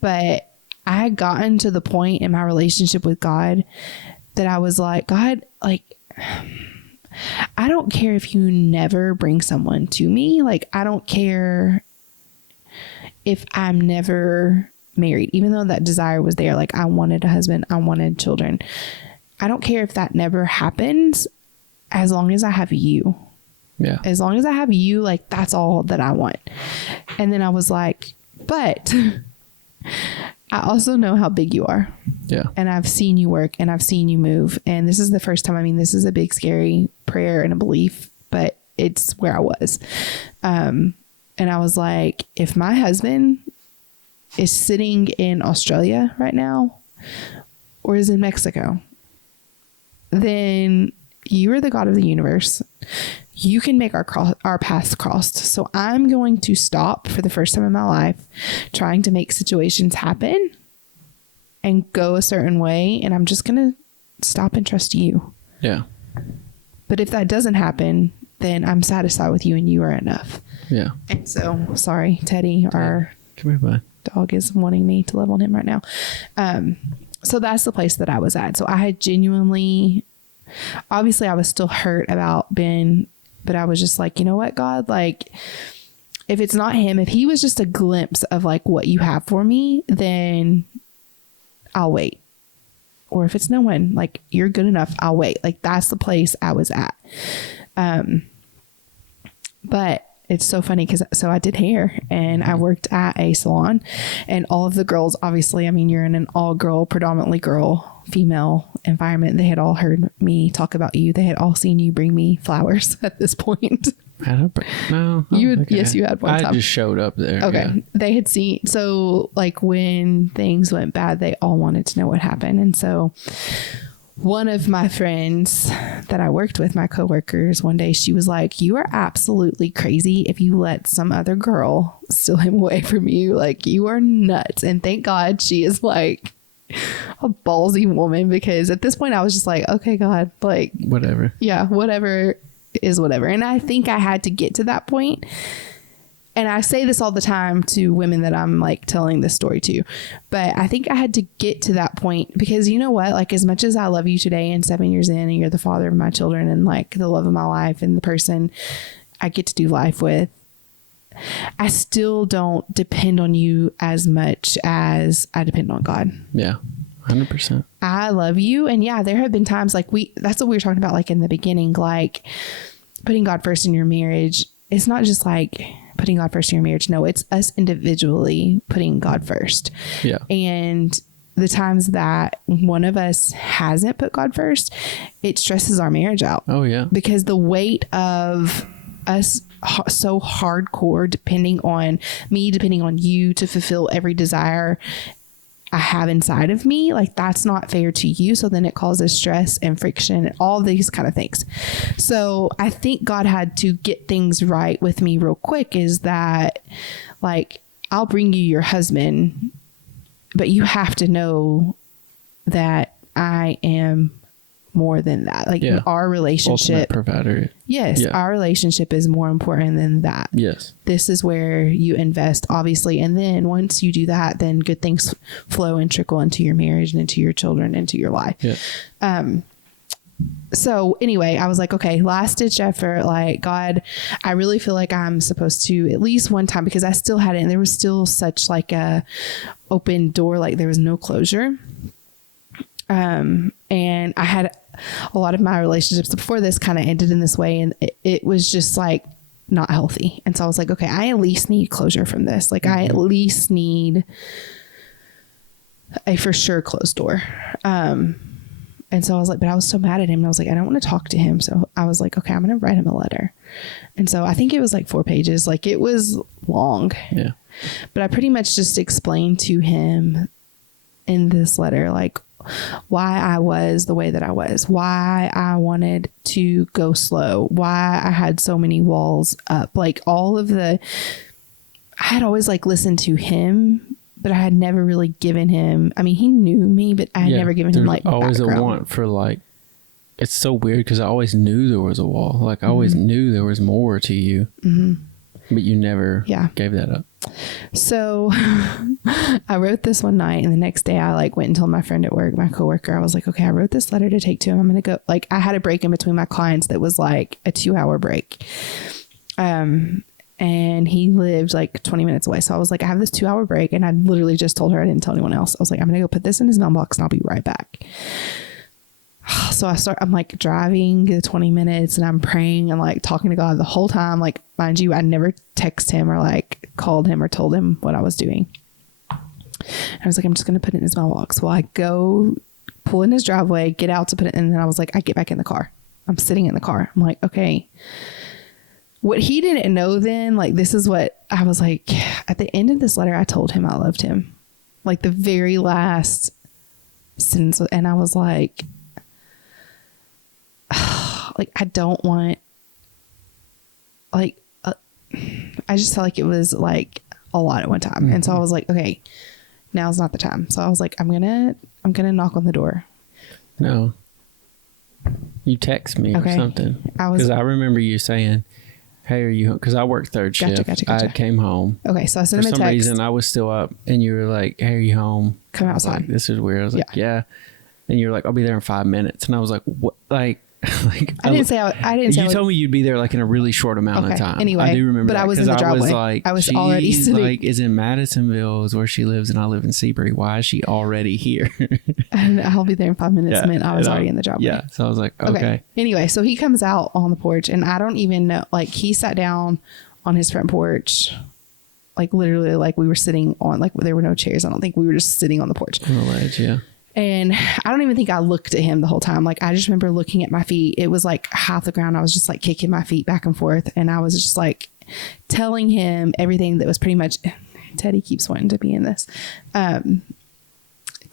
But I had gotten to the point in my relationship with God that I was like, God, like, I don't care if you never bring someone to me. Like, I don't care if I'm never married, even though that desire was there. Like, I wanted a husband, I wanted children. I don't care if that never happens, as long as I have you. Yeah. As long as I have you, like, that's all that I want. And then I was like, but I also know how big you are. Yeah. And I've seen you work, and I've seen you move. And this is the first time, I mean, this is a big, scary prayer and a belief, but it's where I was. And I was like, if my husband is sitting in Australia right now, or is in Mexico, then you are the God of the universe. You can make our paths crossed. So I'm going to stop, for the first time in my life, trying to make situations happen and go a certain way. And I'm just going to stop and trust you. Yeah. But if that doesn't happen, then I'm satisfied with you, and you are enough. Yeah. And so, sorry, Teddy, our come here, bud. Dog is wanting me to love on him right now. So that's the place that I was at. So I had genuinely, obviously I was still hurt about Ben, but I was just like, you know what, God, like, if it's not him, if he was just a glimpse of like what you have for me, then I'll wait. Or if it's no one, like, you're good enough, I'll wait. Like, that's the place I was at. But it's so funny, because so I did hair, and I worked at a salon, and all of the girls, obviously, I mean, you're in an all girl, predominantly girl, female environment. They had all heard me talk about you. They had all seen you bring me flowers at this point. No. Yes, you had one time. I just showed up there. Okay. Yeah. They had seen, so like when things went bad, they all wanted to know what happened. And so one of my friends that I worked with, my coworkers, one day she was like, you are absolutely crazy if you let some other girl steal him away from you. Like, you are nuts. And thank God she is like a ballsy woman, because at this point I was just like, okay, God, like, whatever. Yeah, whatever is whatever. And I think I had to get to that point. And I say this all the time to women that I'm like telling this story to, but I think I had to get to that point because you know what, like as much as I love you today and 7 years in and you're the father of my children and like the love of my life and the person I get to do life with, I still don't depend on you as much as I depend on God. Yeah. 100%. I love you. And yeah, there have been times like that's what we were talking about, like in the beginning, like putting God first in your marriage. It's not just like putting God first in your marriage. No, it's us individually putting God first. Yeah. And the times that one of us hasn't put God first, it stresses our marriage out. Oh yeah. Because the weight of us so hardcore depending on you to fulfill every desire I have inside of me, like that's not fair to you. So then it causes stress and friction and all these kind of things. So I think God had to get things right with me real quick, is that like, I'll bring you your husband, but you have to know that I am more than that. Like our relationship, ultimate provider. Yes. Yeah. Our relationship is more important than that. Yes. This is where you invest, obviously. And then once you do that, then good things flow and trickle into your marriage and into your children, into your life. Yeah. So anyway, I was like, okay, last ditch effort. Like, God, I really feel like I'm supposed to at least one time, because I still had it. And there was still such like a open door. Like there was no closure. And I had a lot of my relationships before this kind of ended in this way. And it was just like not healthy. And so I was like, okay, I at least need closure from this. Like I at least need a for sure closed door. And so I was like, but I was so mad at him. And I was like, I don't want to talk to him. So I was like, okay, I'm going to write him a letter. And so I think it was like 4 pages. Like it was long. Yeah. But I pretty much just explained to him in this letter, like, why I was the way that I was, why I wanted to go slow, why I had so many walls up, like all of I had always like listened to him, but I had never really given him, I mean, he knew me, but I had never given him like always background. A want for like, it's so weird because I always knew there was a wall. Like I always knew there was more to you, but you never gave that up. So I wrote this one night, and the next day I like went and told my friend at work, my coworker, I was like, okay, I wrote this letter to take to him. I'm going to go. Like I had a break in between my clients that was like a 2-hour break. And he lived like 20 minutes away. So I was like, I have this 2-hour break. And I literally just told her, I didn't tell anyone else. I was like, I'm going to go put this in his mailbox and I'll be right back. So I'm like driving the 20 minutes and I'm praying and like talking to God the whole time. Like, mind you, I never text him or like called him or told him what I was doing. And I was like, I'm just going to put it in his mailbox. Well, I go pull in his driveway, get out to put it in. And then I was like, I get back in the car. I'm sitting in the car. I'm like, okay. What he didn't know then, like, this is what I was like, at the end of this letter, I told him I loved him. Like the very last sentence. And I was like, like, I don't want, like, I just felt like it was like a lot at one time. And so I was like, okay, now's not the time. So I was like, I'm going to knock on the door. No, you text me or something. Because I remember you saying, hey, are you home? Because I worked third shift. Gotcha. I came home. Okay. So I sent him a text. For some reason I was still up and you were like, hey, are you home? Come outside. Like, this is weird. I was like, yeah. And you were like, I'll be there in 5 minutes. And I was like, what? Like, I didn't say. You told me you'd be there like in a really short amount of time. Anyway, I do remember, but that, I was in the driveway. I was already sitting. Like, is in Madisonville is where she lives, and I live in Seabury. Why is she already here? And I'll be there in 5 minutes. Meant I was already in the driveway. Yeah, so I was like, okay. Anyway, so he comes out on the porch, and I don't even know. Like he sat down on his front porch, like literally, like we were sitting on, like there were no chairs. I don't think we were just sitting on the porch. On the ledge, yeah. And I don't even think I looked at him the whole time. Like, I just remember looking at my feet. It was like half the ground. I was just like kicking my feet back and forth. And I was just like telling him everything that was pretty much, Teddy keeps wanting to be in this,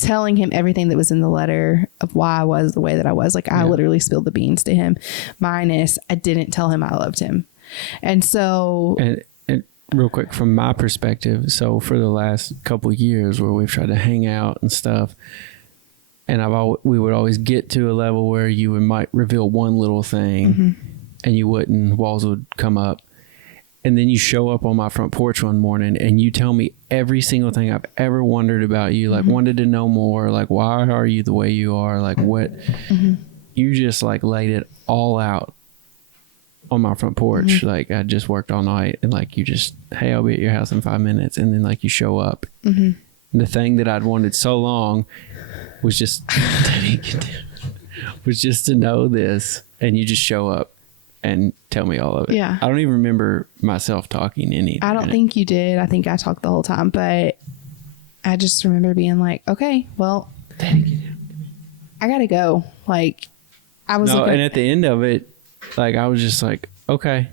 telling him everything that was in the letter of why I was the way that I was. Like I literally spilled the beans to him, minus I didn't tell him I loved him. And so, and real quick from my perspective, so for the last couple of years where we've tried to hang out and stuff, and we would always get to a level where you might reveal one little thing, and you wouldn't, walls would come up. And then you show up on my front porch one morning and you tell me every single thing I've ever wondered about you, like wanted to know more, like why are you the way you are, like what, you just like laid it all out on my front porch. Like I just worked all night and like you just, hey, I'll be at your house in 5 minutes. And then like you show up. And the thing that I'd wanted so long was just, was just to know this, and you just show up and tell me all of it. Yeah. I don't even remember myself talking any. I don't think you did. I think I talked the whole time, but I just remember being like, okay, well, I gotta go. Like I was and at the end of it, like I was just like, okay.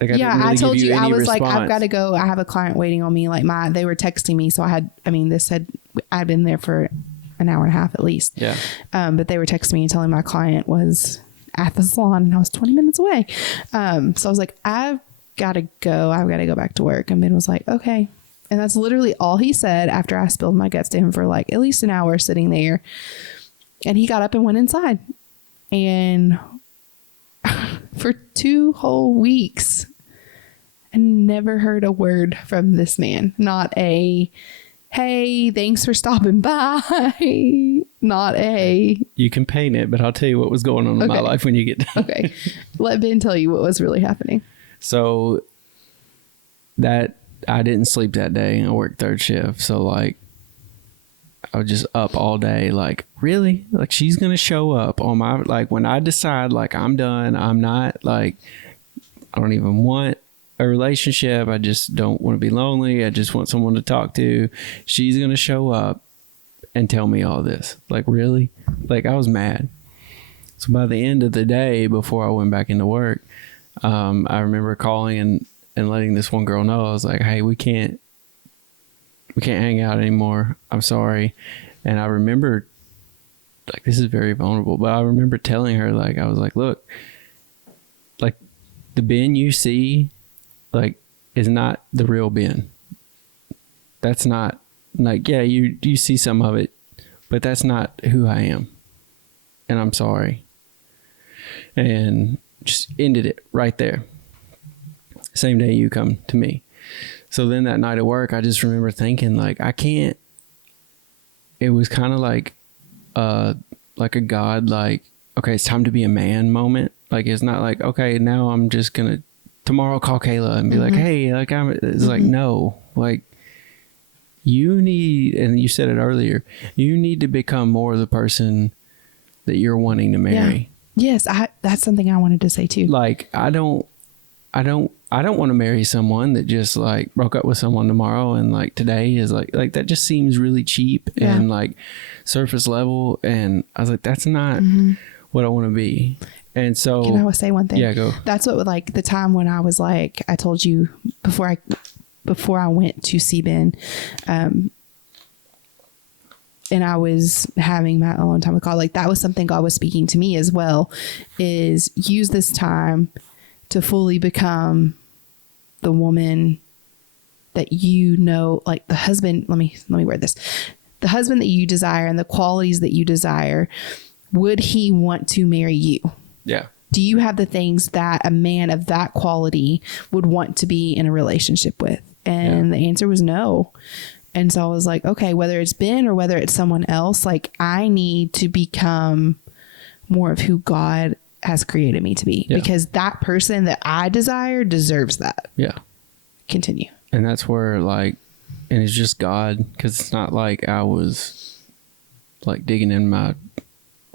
Like, I told you, I was response. like, I've got to go. I have a client waiting on me. Like they were texting me. So I'd been there for an hour and a half at least. Yeah. But they were texting me and telling my client was at the salon and I was 20 minutes away. So I was like, I've got to go. I've got to go back to work. And Ben was like, okay. And that's literally all he said after I spilled my guts to him for like at least an hour sitting there. And he got up and went inside. And for 2 whole weeks, I never heard a word from this man. Not a, hey, thanks for stopping by. Not a... You can paint it, but I'll tell you what was going on in my life when you get done. Okay. Let Ben tell you what was really happening. So that I didn't sleep that day. I worked 3rd shift. So like I was just up all day. Like, really? Like she's going to show up on my, like when I decide like I'm done, I'm not like, I don't even want a relationship. I just don't want to be lonely. I just want someone to talk to. She's going to show up and tell me all this. Like, really? Like I was mad. So by the end of the day, before I went back into work, I remember calling and letting this one girl know. I was like, hey, we can't hang out anymore. I'm sorry. And I remember, like, this is very vulnerable, but I remember telling her, like, I was like, look, like the Ben you see, like, is not the real Ben. That's not, like, yeah, you see some of it, but that's not who I am. And I'm sorry. And just ended it right there. Same day you come to me. So then that night at work, I just remember thinking, like, I can't, it was kind of like a God, like, okay, it's time to be a man moment. Like, it's not like, okay, now I'm just going to tomorrow call Kayla and be like, hey, like, it's like, no, like, you need, and you said it earlier, you need to become more the person that you're wanting to marry. Yeah. Yes. That's something I wanted to say too. Like, I don't want to marry someone that just like broke up with someone tomorrow and like today is like that just seems really cheap and like surface level. And I was like, that's not what I want to be. And so can I say one thing? Yeah, go. That's what, like, the time when I was like, I told you before I went to see Ben, and I was having my alone time with God, like that was something God was speaking to me as well, is use this time to fully become the woman that you know, like the husband, let me word this, the husband that you desire and the qualities that you desire. Would he want to marry you? Yeah. Do you have the things that a man of that quality would want to be in a relationship with? And the answer was no. And so I was like, okay, whether it's Ben or whether it's someone else, like I need to become more of who God has created me to be, because that person that I desire deserves that. Yeah. Continue. And that's where, like, and it's just God, because it's not like I was like digging in my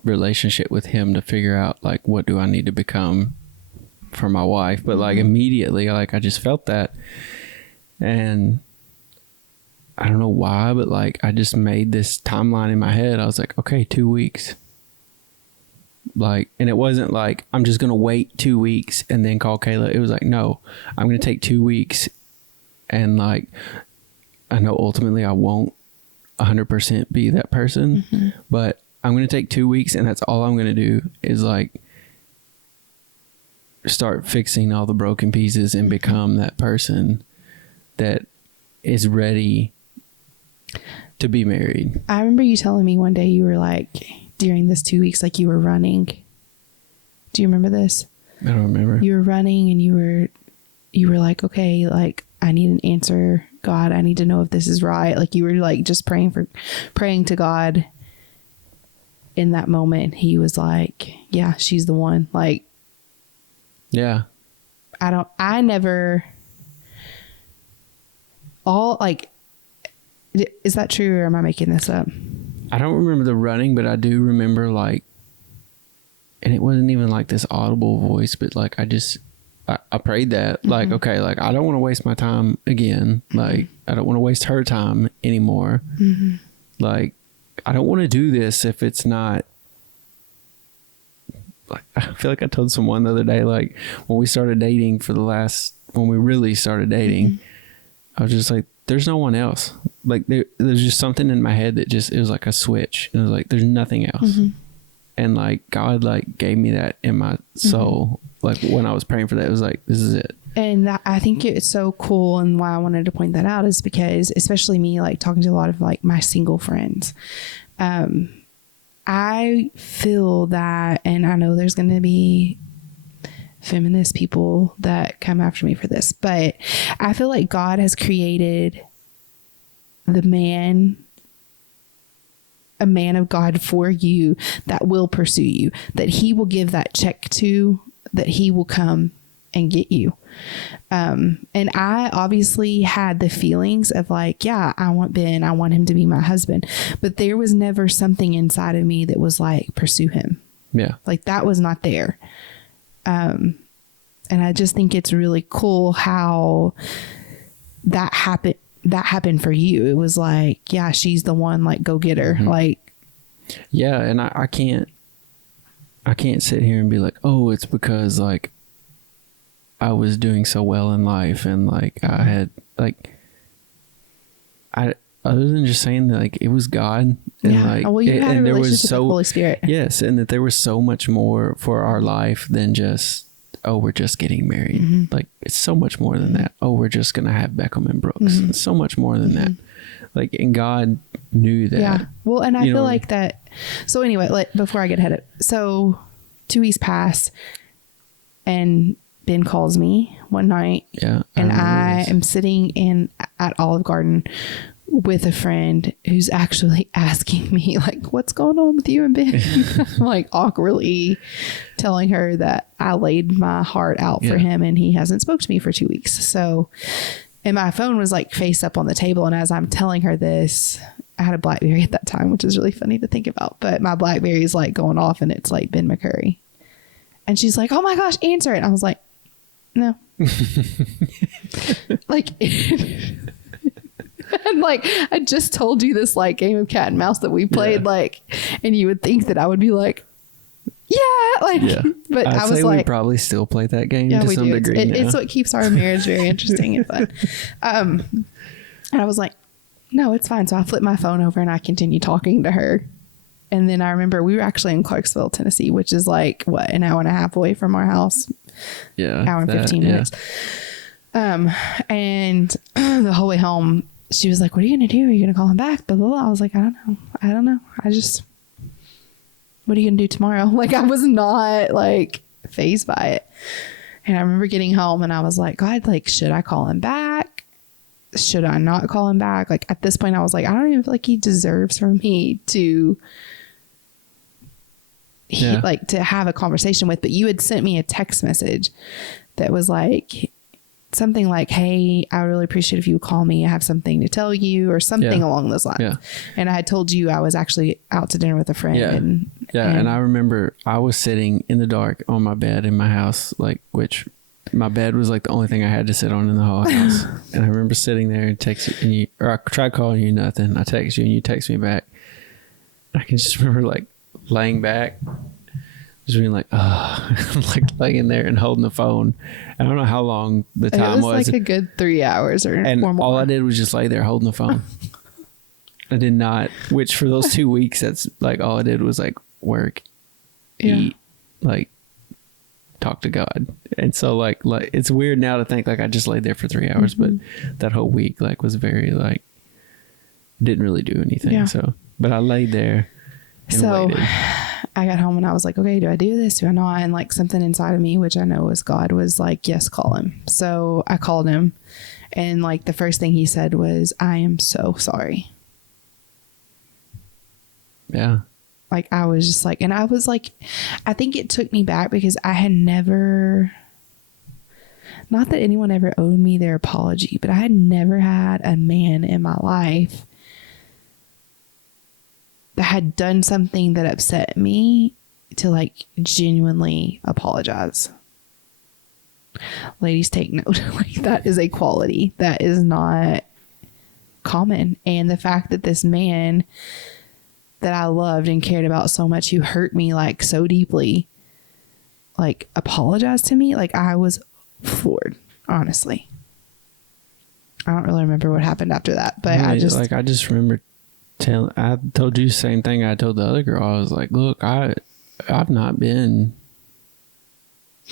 relationship with him to figure out like what do I need to become for my wife, but like immediately, like I just felt that, and I don't know why, but like I just made this timeline in my head. I was like, okay, 2 weeks. Like, and it wasn't like I'm just gonna wait 2 weeks and then call Kayla. It was like, no, I'm gonna take 2 weeks, and like I know ultimately I won't 100% be that person, but I'm going to take 2 weeks, and that's all I'm going to do is like start fixing all the broken pieces and become that person that is ready to be married. I remember you telling me one day you were like, during this 2 weeks, like you were running. Do you remember this? I don't remember. You were running and you were like, okay, like I need an answer, God. I need to know if this is right. Like you were like just praying to God. In that moment, he was like, yeah, she's the one. Like, yeah. I never all like, is that true or am I making this up? I don't remember the running, but I do remember like, and it wasn't even like this audible voice, but like I prayed that like, okay, like I don't want to waste my time again. Like I don't want to waste her time anymore. Like I don't want to do this if it's not like, I feel like I told someone the other day, like when we started dating when we really started dating, I was just like, there's no one else. Like there's just something in my head that it was like a switch. And it was like, there's nothing else. And like God like gave me that in my soul. Like when I was praying for that, it was like, this is it. And I think it's so cool. And why I wanted to point that out is because, especially me, like talking to a lot of like my single friends, I feel that, and I know there's going to be feminist people that come after me for this, but I feel like God has created a man of God for you that will pursue you, that he will give that check to, that he will come and get you. And I obviously had the feelings of like, yeah, I want Ben, I want him to be my husband, but there was never something inside of me that was like, pursue him. Yeah. Like that was not there. And I just think it's really cool how that happened for you. It was like, yeah, she's the one, like, go get her. Like, yeah. And I can't sit here and be like, oh, it's because like I was doing so well in life and like I had like other than just saying that like it was God and like well, you had a and there relationship was with the Holy Spirit. Yes, and that there was so much more for our life than just, oh, we're just getting married. Like it's so much more than that. Oh, we're just gonna have Beckham and Brooks. It's so much more than that. Like, and God knew that. Yeah. Well, and I feel like that. So anyway, like before I get ahead of, so 2 weeks pass and Ben calls me one night. Yeah. And I am sitting at Olive Garden with a friend who's actually asking me like, what's going on with you and Ben? I'm like awkwardly telling her that I laid my heart out for him and he hasn't spoke to me for 2 weeks. So, and my phone was like face up on the table. And as I'm telling her this, I had a BlackBerry at that time, which is really funny to think about, but my BlackBerry is like going off and it's like Ben McCurry. And she's like, oh my gosh, answer it. And I was like, no. Like, and like, I just told you this like game of cat and mouse that we played, like, and you would think that I would be like, yeah, like, but I was like, we probably still play that game to some degree. It's what keeps our marriage very interesting and fun. And I was like, no, it's fine. So I flipped my phone over and I continued talking to her. And then I remember we were actually in Clarksville, Tennessee, which is like what, an hour and a half away from our house. Yeah. Hour and 15 minutes. And the whole way home, she was like, what are you going to do? Are you going to call him back? Blah, blah, blah. I was like, I don't know. What are you going to do tomorrow? Like, I was not like fazed by it. And I remember getting home and I was like, God, like, should I call him back? Should I not call him back? Like at this point I was like, I don't even feel like he deserves for me to like to have a conversation with. But you had sent me a text message that was like something like, hey, I really appreciate if you would call me. I have something to tell you, or something along those lines. Yeah. And I had told you I was actually out to dinner with a friend. And I remember I was sitting in the dark on my bed in my house, like, which my bed was like the only thing I had to sit on in the whole house. And I remember sitting there and I tried calling you, nothing. I text you and you text me back. I can just remember like laying back, just being like, like laying there and holding the phone. I don't know how long the time was. It was like a good 3 hours or more. And all I did was just lay there holding the phone. I did not, which for those 2 weeks, that's like all I did was like work, eat, like talk to God. And so like it's weird now to think like I just laid there for 3 hours, but that whole week like was very like, didn't really do anything. Yeah. So, but I laid there and waited. I got home and I was like, okay, do I do this? Do I not? And like something inside of me, which I know was God, was like, yes, call him. So I called him, and like the first thing he said was, I am so sorry. Yeah. Like I was just like, and I was like, I think it took me back because I had never, not that anyone ever owed me their apology, but I had never had a man in my life that had done something that upset me to like genuinely apologize. Ladies, take note. Like that is a quality that is not common. And the fact that this man that I loved and cared about so much, who hurt me like so deeply, like apologized to me, like I was floored, honestly. I don't really remember what happened after that, but I just remember I told you the same thing I told the other girl. I was like, look, I've not been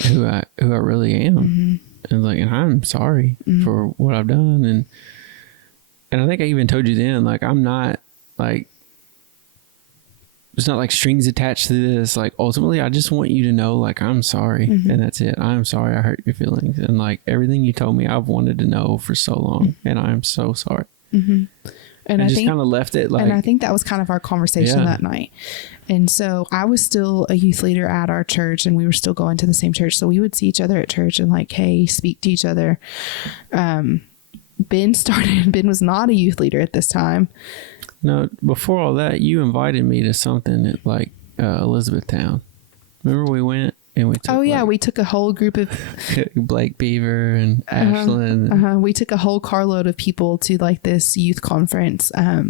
who I really am. And I'm sorry for what I've done. And I think I even told you then, like, I'm not like, it's not like strings attached to this. Like, ultimately, I just want you to know, like, I'm sorry. And that's it. I'm sorry I hurt your feelings. And like everything you told me, I've wanted to know for so long. And I'm so sorry. And I just kind of left it like, and I think that was kind of our conversation that night. And so I was still a youth leader at our church, and we were still going to the same church. So we would see each other at church and like, hey, speak to each other. Ben was not a youth leader at this time. No, before all that, you invited me to something at like Elizabethtown. Remember we went and we took we took a whole group of Blake Beaver and Ashland. We took a whole carload of people to like this youth conference a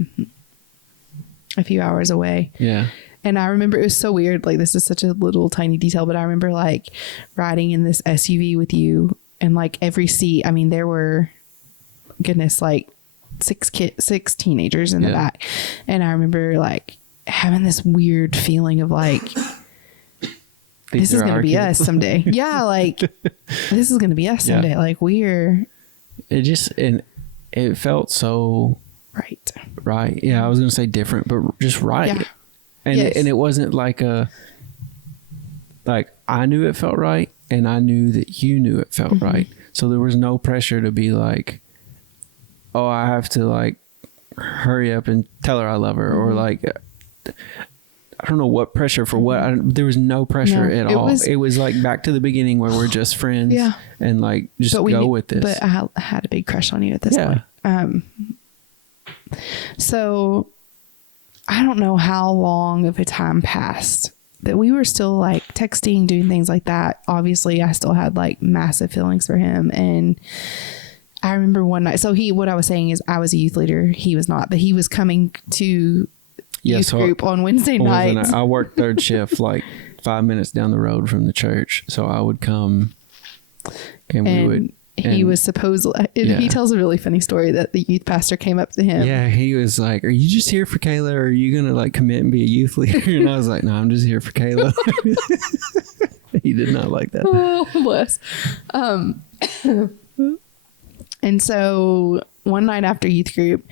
few hours away. Yeah. And I remember it was so weird. Like this is such a little tiny detail, but I remember like riding in this SUV with you, and like every seat, I mean, there were, goodness, like six teenagers in the back. And I remember like having this weird feeling of like, this is going to be us someday. Yeah. Like this is going to be us someday. Yeah. Like it felt so right. Yeah. I was going to say different, but just right. Yeah. And it wasn't like I knew it felt right, and I knew that you knew it felt right. So there was no pressure to be like, oh, I have to like hurry up and tell her I love her, or like, I don't know what pressure for what. There was no pressure at all. It was like back to the beginning where we're just friends, and like just go with this. But I had a big crush on you at this point. So I don't know how long of a time passed that we were still like texting, doing things like that. Obviously, I still had like massive feelings for him, and I remember one night. So what I was saying is I was a youth leader. He was not, but he was coming to youth group on Wednesday nights. I worked third shift, like 5 minutes down the road from the church. So I would come and we would. He was supposedly, he tells a really funny story that the youth pastor came up to him. Yeah, he was like, are you just here for Kayla, or are you going to like commit and be a youth leader? And I was like, no, I'm just here for Kayla. He did not like that. Oh, bless. And so one night after youth group,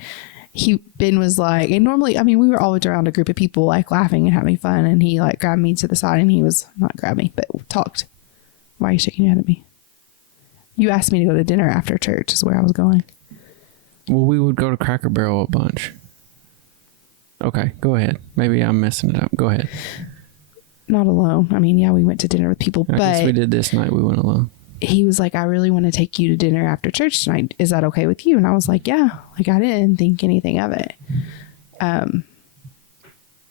Ben was like, and normally, I mean, we were always around a group of people like laughing and having fun. And he like grabbed me to the side, and he was not grabbed me, but talked. Why are you shaking your head at me? You asked me to go to dinner after church is where I was going. Well, we would go to Cracker Barrel a bunch. Okay, go ahead. Maybe I'm messing it up. Go ahead. Not alone. I mean, yeah, we went to dinner with people, I guess we did this night. We went alone. He was like, I really want to take you to dinner after church tonight. Is that okay with you? And I was like, yeah. Like, I didn't think anything of it.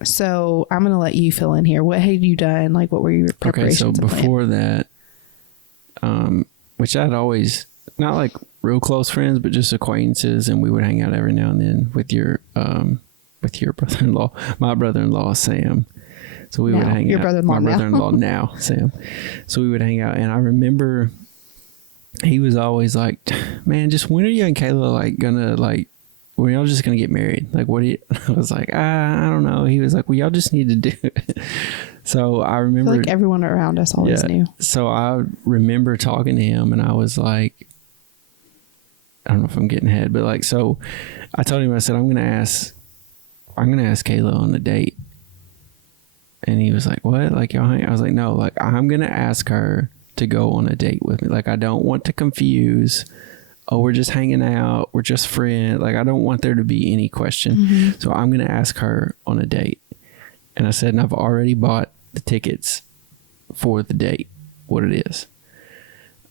So I'm going to let you fill in here. What had you done? Like, what were your preparations? Okay, so before that, which I'd always, not like real close friends, but just acquaintances, and we would hang out every now and then with your brother-in-law, my brother-in-law, Sam. So we would hang out. Your brother-in-law my brother-in-law now, Sam. So we would hang out, and I remember he was always like, man, just when are you and Kayla like gonna like, well, y'all just going to get married? Like, what do you, I was like, I don't know. He was like, well, y'all just need to do it. So I remember. I feel like everyone around us always knew. So I remember talking to him and I was like, I don't know if I'm getting ahead, but like, so I told him, I said, I'm going to ask Kayla on a date. And he was like, what? Like, y'all hang? I was like, no, like, I'm going to ask her to go on a date with me. Like, I don't want to confuse, oh, we're just hanging out, we're just friends. Like, I don't want there to be any question. Mm-hmm. So I'm going to ask her on a date. And I said, and I've already bought the tickets for the date, what it is.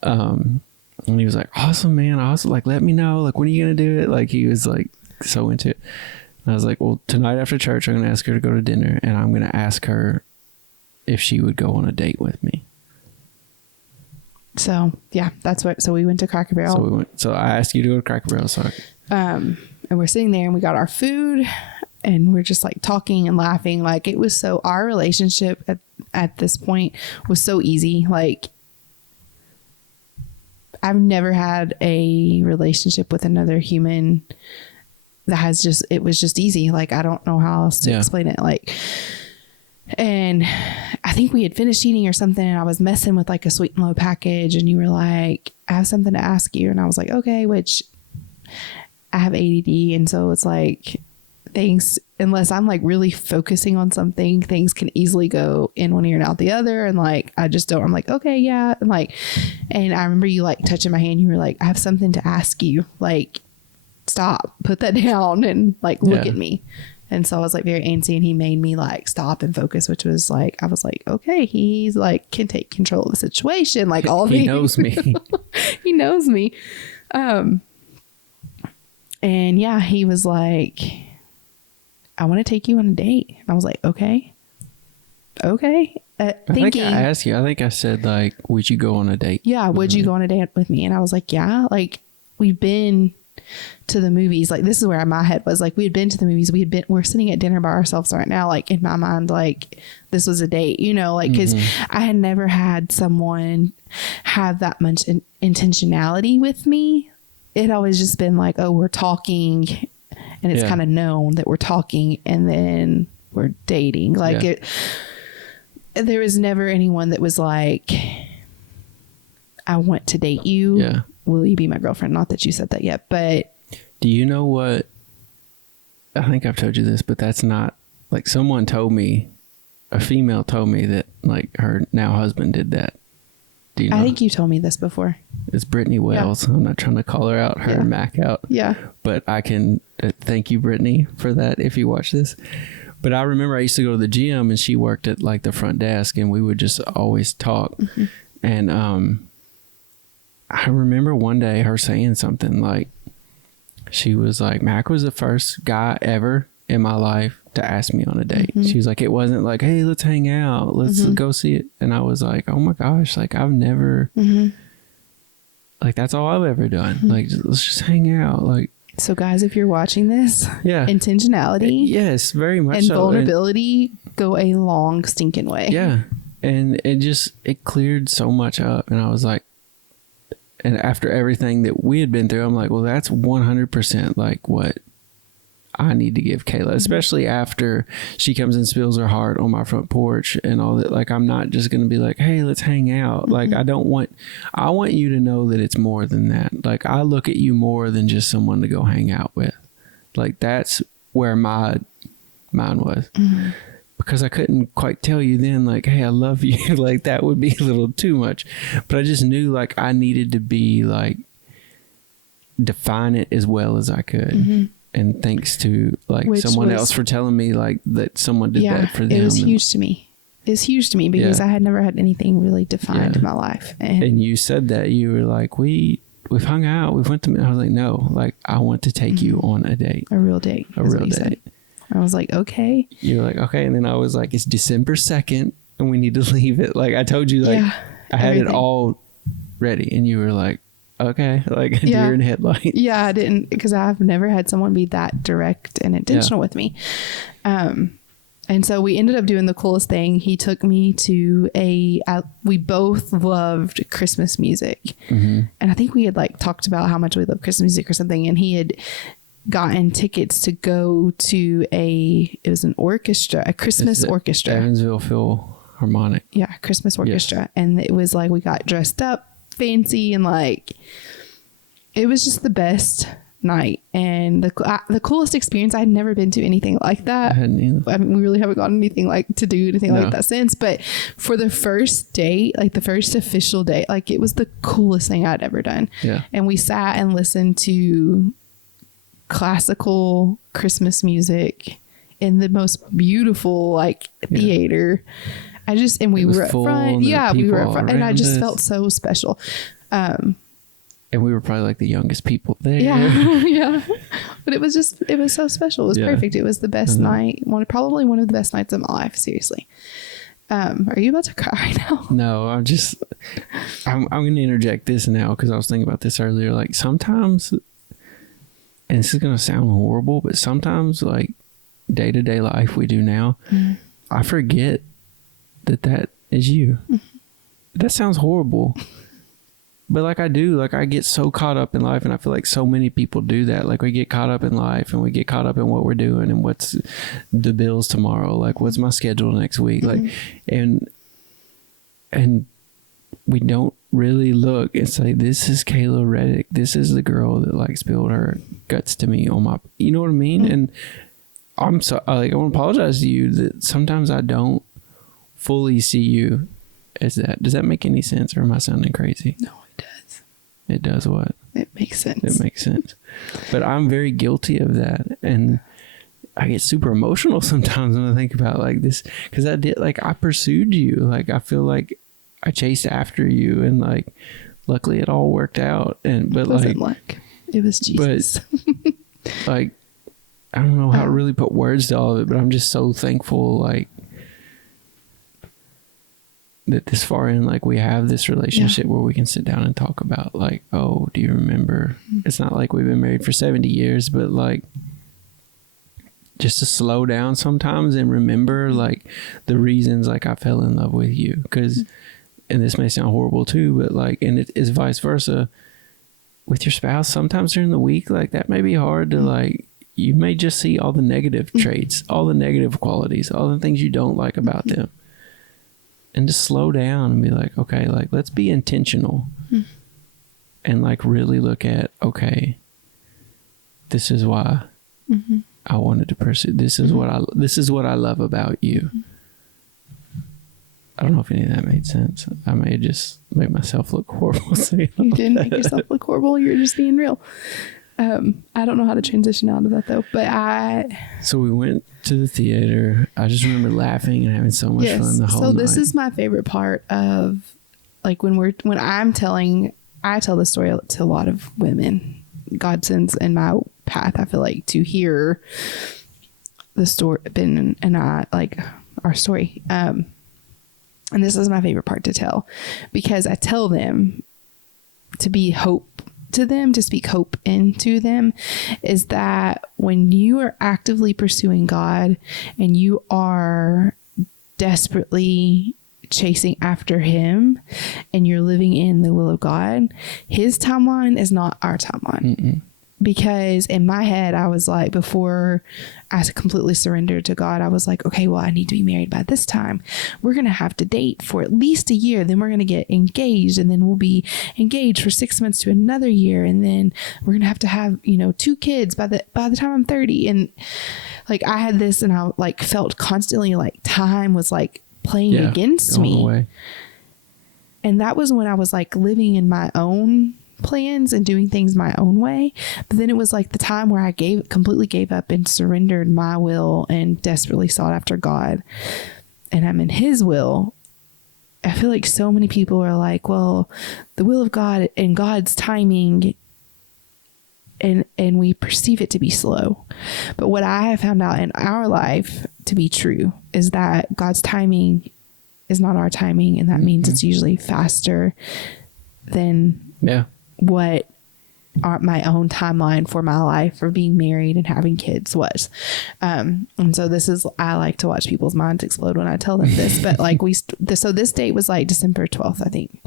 And he was like, awesome, man. Awesome. Like, let me know. Like, when are you going to do it? Like, he was like so into it. And I was like, well, tonight after church, I'm going to ask her to go to dinner. And I'm going to ask her if she would go on a date with me. So, yeah, that's what. So we went to Cracker Barrel. So I asked you to go to Cracker Barrel. So and we're sitting there and we got our food. And we're just like talking and laughing. Like, it was so, our relationship at this point was so easy. Like, I've never had a relationship with another human that has just, it was just easy. Like, I don't know how else to explain it. Like, and I think we had finished eating or something and I was messing with like a sweet and low package and you were like, I have something to ask you. And I was like, okay, which I have ADD. And so it's like, things, unless I'm like really focusing on something, things can easily go in one ear and out the other. And like, I just don't, I'm like, okay, yeah. And like, and I remember you like touching my hand. You were like, I have something to ask you. Like, stop, put that down and like, look at me. And so I was like very antsy and he made me like stop and focus, which was like, I was like, okay, he's like, can take control of the situation. Like all of he knows me. He knows me. And yeah, he was like, I want to take you on a date. And I was like, okay. I think I asked you, I think I said like, would you go on a date? Yeah. Would you go on a date with me? And I was like, yeah, like we've been to the movies. Like, this is where my head was like, we had been to the movies. We're sitting at dinner by ourselves right now. Like in my mind, like this was a date, you know, like, cause I had never had someone have that much intentionality with me. It had always just been like, oh, we're talking and it's kind of known that we're talking and then we're dating. Like there was never anyone that was like, I want to date you. Yeah. Will you be my girlfriend? Not that you said that yet, but. Do you know what? I think I've told you this, but that's not like someone told me, a female told me that like her now husband did that. Do you know? I think you told me this before. It's Brittany Wells. Yeah. I'm not trying to call her out, her Mac out. Yeah. But I can thank you, Brittany, for that if you watch this. But I remember I used to go to the gym and she worked at like the front desk and we would just always talk. Mm-hmm. And I remember one day her saying something like, she was like, Mac was the first guy ever in my life to ask me on a date. Mm-hmm. She was like, it wasn't like, hey, let's hang out. Let's go see it. And I was like, oh my gosh, like I've never, like that's all I've ever done. Like, let's just hang out. Like, so guys, if you're watching this, intentionality, yes, very much and so. Vulnerability go a long stinking way. Yeah. And it cleared so much up. And I was like, and after everything that we had been through, I'm like, well, that's 100% like what I need to give Kayla, especially after she comes and spills her heart on my front porch and all that. Like, I'm not just going to be like, hey, let's hang out. Like, I want you to know that it's more than that. Like, I look at you more than just someone to go hang out with. Like, that's where mine was. Because I couldn't quite tell you then, like, hey, I love you. Like, that would be a little too much. But I just knew, like, I needed to be, like, define it as well as I could. And thanks to, like, someone else for telling me, like, that someone did that for them. It was huge to me. It's huge to me because I had never had anything really defined in my life. And you said that. You were like, we've hung out. We went to, I was like, no, like, I want to take you on a date. A real date. A real date. Said. I was like, okay. You were like, okay. And then I was like, it's December 2nd and we need to leave it. Like, I told you, like, I had everything. It all ready. And you were like, okay. Like, deer in headlight. Yeah, I didn't, because I've never had someone be that direct and intentional with me. And so we ended up doing the coolest thing. He took me to we both loved Christmas music. And I think we had like talked about how much we love Christmas music or something. And he had gotten tickets to go to it was an orchestra, a Christmas orchestra. Evansville Philharmonic. Yeah, Christmas orchestra. Yes. And it was like we got dressed up fancy and like it was just the best night and the coolest experience. I'd never been to anything like that. I mean, we really haven't gotten anything like that since, but for the first date, like the first official date, like it was the coolest thing I'd ever done. Yeah. And we sat and listened to classical Christmas music in the most beautiful like theater. We were up front. Yeah, we were up front and I just felt so special. And we were probably like the youngest people there. Yeah. Yeah. But it was so special. It was perfect. It was the best night. Probably one of the best nights of my life. Seriously. Are you about to cry right now? No, I'm going to interject this now because I was thinking about this earlier. Like sometimes, and this is going to sound horrible, but sometimes like day-to-day life we do now, I forget that is you. That sounds horrible. But like I do, like I get so caught up in life and I feel like so many people do that. Like we get caught up in life and we get caught up in what we're doing and what's the bills tomorrow. Like what's my schedule next week? Like, and we don't really look and say, this is Kayla Reddick. This is the girl that like spilled her guts to me on my, you know what I mean? And I'm so like, I want to apologize to you that sometimes I don't fully see you as that. Does that make any sense or am I sounding crazy? No, it does. It does what? It makes sense. It makes sense. But I'm very guilty of that. And I get super emotional sometimes when I think about like this, because I pursued you. Like, I feel like I chased after you and like, luckily it all worked out. But it wasn't luck. It was Jesus. But like, I don't know how to really put words to all of it, but I'm just so thankful, like, that this far in, like, we have this relationship where we can sit down and talk about, like, oh, do you remember? It's not like we've been married for 70 years, but, like, just to slow down sometimes and remember, like, the reasons, like, I fell in love with you. Because, and this may sound horrible too, but, like, and it is vice versa. With your spouse, sometimes during the week, like, that may be hard to, like, you may just see all the negative traits, all the negative qualities, all the things you don't like about them. And just slow down and be like, okay, like, let's be intentional and like really look at, okay, this is why I wanted to pursue. This is what I love about you. I don't know if any of that made sense. I may have just made myself look horrible. You didn't make yourself look horrible. You're just being real. I don't know how to transition out of that though, but So we went to the theater. I just remember laughing and having so much fun the whole night. So this is my favorite part of, like, I tell this story to a lot of women God sends in my path. I feel like to hear the story, Ben and I, like, our story. And this is my favorite part to tell, because I tell them to be hope to them, to speak hope into them, is that when you are actively pursuing God and you are desperately chasing after him and you're living in the will of God, his timeline is not our timeline. Because in my head, I was like, before I completely surrendered to God, I was like, okay, well, I need to be married by this time. We're going to have to date for at least a year. Then we're going to get engaged, and then we'll be engaged for 6 months to another year. And then we're going to have, 2 kids by the time I'm 30. And like, I had this, and I like felt constantly like time was like playing against me. And that was when I was like living in my own plans and doing things my own way. But then it was like the time where I completely gave up and surrendered my will and desperately sought after God, and I'm in his will. I feel like so many people are like, well, the will of God and God's timing, and we perceive it to be slow. But what I have found out in our life to be true is that God's timing is not our timing, and that means it's usually faster than what my own timeline for my life for being married and having kids was. And so I like to watch people's minds explode when I tell them this, but like so this date was like December 12th, I think.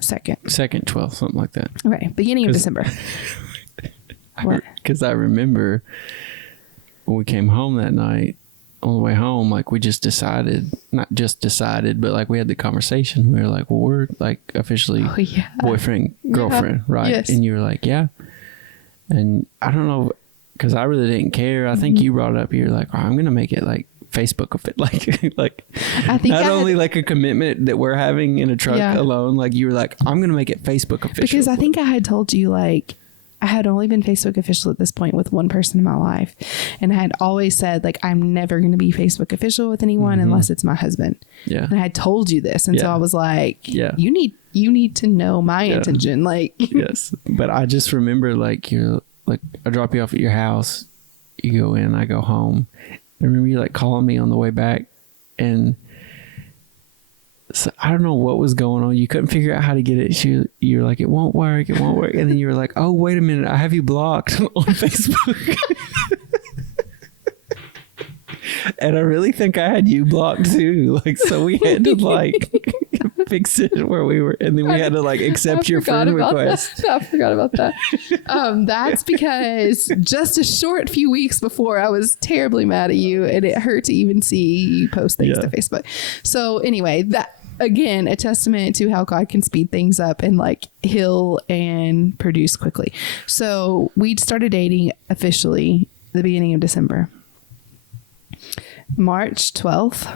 Second 12th, something like that. Okay. Beginning of December. What? because I remember when we came home that night, on the way home, like we just decided, not just decided, but like we had the conversation. We were like, well, we're like officially boyfriend, girlfriend, right? Yes. And you were like, yeah. And I don't know, because I really didn't care. I think you brought it up. You're like, oh, I'm going to make it like Facebook of it. Like I think not only like a commitment that we're having in a truck alone, like you were like, I'm going to make it Facebook official. Because I think I had told you, like, I had only been Facebook official at this point with one person in my life. And I had always said, like, I'm never going to be Facebook official with anyone unless it's my husband. Yeah. And I had told you this. And so I was like, you need to know my intention. Like, yes. But I just remember, like, you're like, I drop you off at your house, you go in, I go home. I remember you like calling me on the way back, and so I don't know what was going on. You couldn't figure out how to get it. You were like, it won't work. And then you were like, oh, wait a minute. I have you blocked on Facebook. And I really think I had you blocked too. Like, so we had to like fix it where we were. And then we had to like accept your friend request. I forgot about that. That's because just a short few weeks before, I was terribly mad at you, and it hurt to even see you post things to Facebook. So anyway, that, again, a testament to how God can speed things up and like heal and produce quickly. So we started dating officially the beginning of December. March 12th,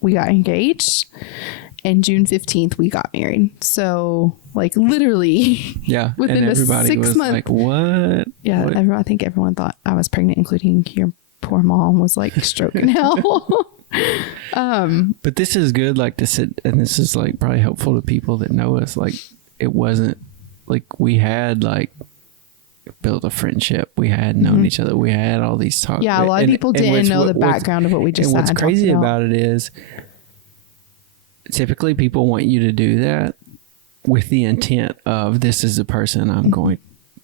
we got engaged, and June 15th, we got married. So like literally within a 6 month, like, what? Yeah. What? I think everyone thought I was pregnant, including your poor mom was like stroking hell. But this is good, like, to sit, and this is like probably helpful to people that know us. Like, it wasn't like we had like built a friendship, we had known each other, we had all these talks. A lot of people didn't know the background of what we just said. What's crazy about it is typically people want you to do that with the intent of, this is the person I'm going,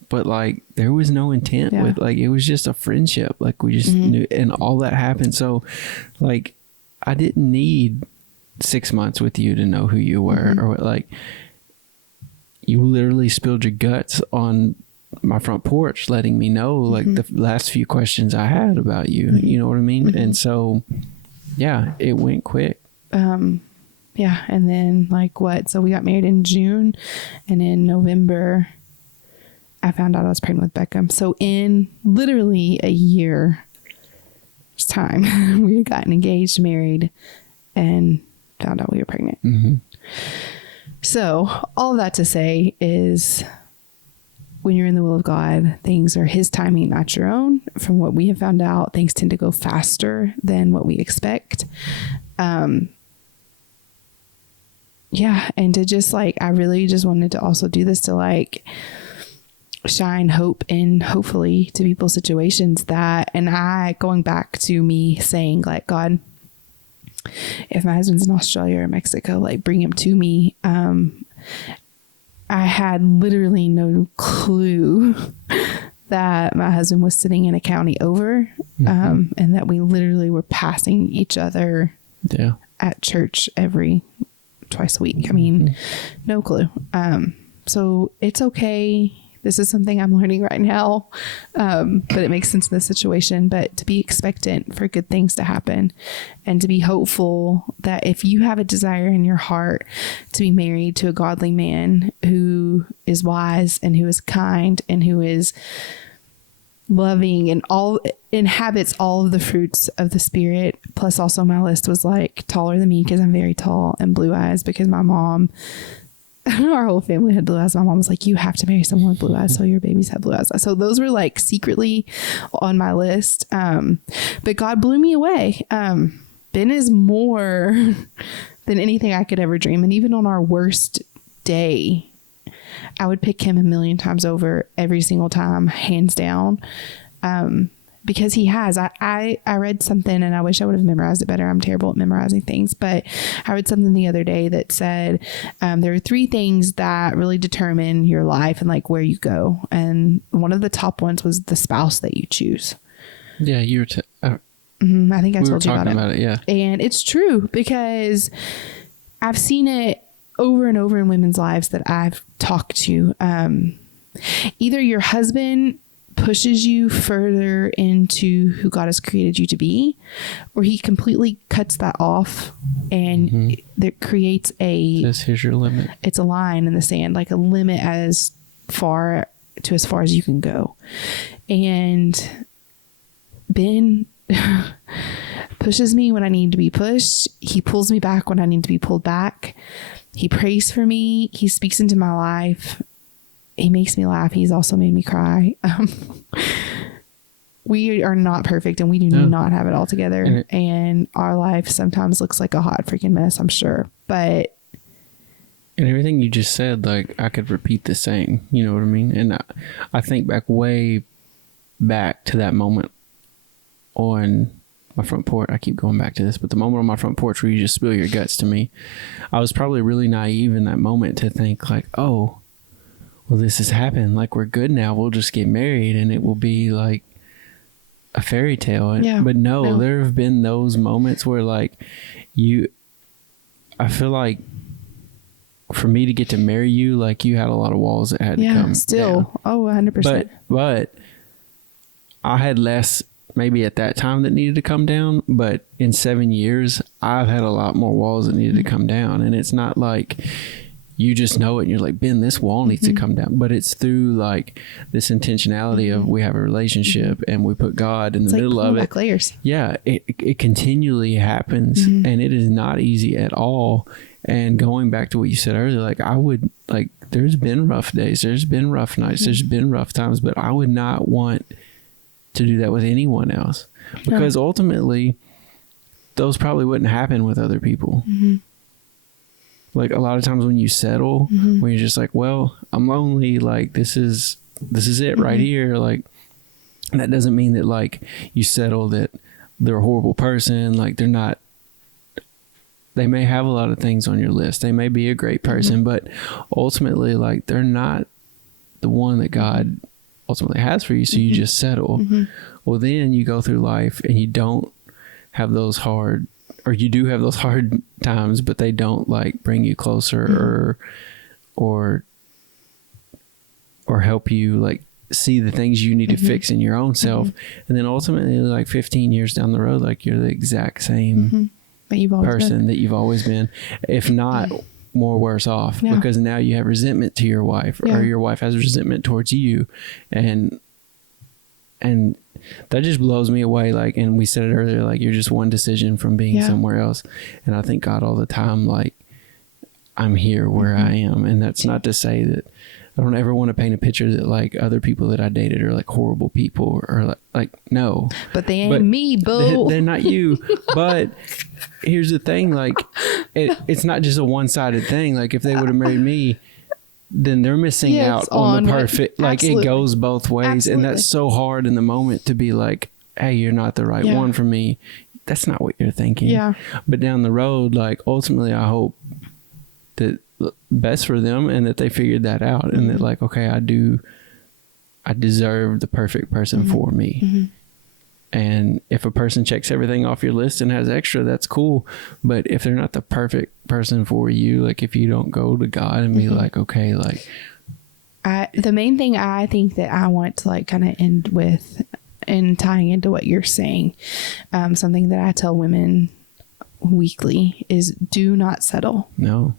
but like there was no intent with, like, it was just a friendship. Like, we just knew, and all that happened. So like, I didn't need 6 months with you to know who you were, or like, you literally spilled your guts on my front porch, letting me know like the last few questions I had about you. You know what I mean? And so, it went quick. And then like what? So we got married in June, and in November, I found out I was pregnant with Beckham. So in literally a year's time, we had gotten engaged, married, and found out we were pregnant. So all of that to say is, when you're in the will of God, things are His timing, not your own. From what we have found out, things tend to go faster than what we expect. And to just like, I really just wanted to also do this to like shine hope in, hopefully, to people's situations that, and going back to me saying like, God, if my husband's in Australia or Mexico, like bring him to me. I had literally no clue that my husband was sitting in a county over, and that we literally were passing each other at church twice a week. I mean, no clue. So it's okay. This is something I'm learning right now. But it makes sense in this situation, but to be expectant for good things to happen, and to be hopeful that if you have a desire in your heart to be married to a godly man who is wise and who is kind and who is loving and all inhabits all of the fruits of the Spirit. Plus also my list was like taller than me, because I'm very tall, and blue eyes because my mom, our whole family had blue eyes. My mom was like, you have to marry someone with blue eyes, so your babies have blue eyes. So those were like secretly on my list. But God blew me away. Ben is more than anything I could ever dream. And even on our worst day, I would pick him a million times over every single time, hands down. Because he has, I read something, and I wish I would have memorized it better. I'm terrible at memorizing things, but I read something the other day that said, there are 3 things that really determine your life and like where you go. And one of the top ones was the spouse that you choose. Yeah. You were, I think I told you about it. Yeah. And it's true, because I've seen it over and over in women's lives that I've talked to. Either your husband pushes you further into who God has created you to be, or he completely cuts that off and that creates Says, here's your limit. It's a line in the sand, like a limit as far as you can go. And Ben pushes me when I need to be pushed. He pulls me back when I need to be pulled back. He prays for me. He speaks into my life. He makes me laugh. He's also made me cry. We are not perfect, and we do not have it all together. And our life sometimes looks like a hot freaking mess, I'm sure. But and everything you just said, like, I could repeat the same. You know what I mean? And I think way back to that moment on my front porch. I keep going back to this, but the moment on my front porch where you just spill your guts to me, I was probably really naive in that moment to think like, oh, well, this has happened. Like, we're good now. We'll just get married and it will be like a fairy tale. Yeah, but no, there have been those moments where like I feel like for me to get to marry you, like you had a lot of walls that had to come still down. Oh, 100%. But I had less maybe at that time that needed to come down, but in 7 years I've had a lot more walls that needed to come down. And it's not like you just know it and you're like, Ben, this wall needs to come down. But it's through like this intentionality of we have a relationship and we put God in the middle of it. Layers. Yeah, it continually happens and it is not easy at all. And going back to what you said earlier, like I would like, there's been rough days, there's been rough nights, there's been rough times, but I would not want to do that with anyone else because ultimately those probably wouldn't happen with other people. Like a lot of times when you settle, when you're just like, well, I'm lonely, like this is it right here. Like that doesn't mean that like you settle that they're a horrible person. Like they're not, they may have a lot of things on your list. They may be a great person, but ultimately like they're not the one that God ultimately has for you. So you just settle. Well, then you go through life and you don't have those hard, or you do have those hard times, but they don't like bring you closer or help you like see the things you need to fix in your own self. And then ultimately like 15 years down the road, like you're the exact same person that you've always been, if not more worse off, because now you have resentment to your wife or your wife has resentment towards you. And that just blows me away. Like, and we said it earlier, like you're just one decision from being somewhere else. And I thank God all the time, like I'm here where I am. And that's not to say that I don't ever want to paint a picture that like other people that I dated are like horrible people or like no. But they ain't me, boo. They're not you. But here's the thing, like it's not just a one-sided thing. Like if they would have married me, then they're missing out on the perfect, like it goes both ways. And that's so hard in the moment to be like, hey, you're not the right one for me. That's not what you're thinking. Yeah. But down the road, like ultimately I hope that best for them and that they figured that out and that like, okay, I deserve the perfect person for me. And if a person checks everything off your list and has extra, that's cool. But if they're not the perfect person for you, like if you don't go to God and be like, okay, like the main thing I think that I want to like kind of end with and tying into what you're saying, something that I tell women weekly is do not settle. No.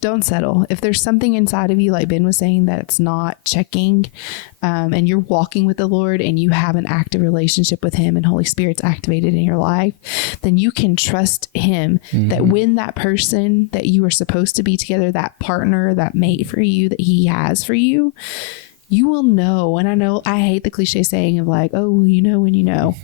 Don't settle. If there's something inside of you, like Ben was saying, that's not checking, and you're walking with the Lord and you have an active relationship with him and Holy Spirit's activated in your life, then you can trust him that when that person that you are supposed to be together, that partner, that mate for you that he has for you, you will know. And I know I hate the cliche saying of like, oh, well, you know when you know,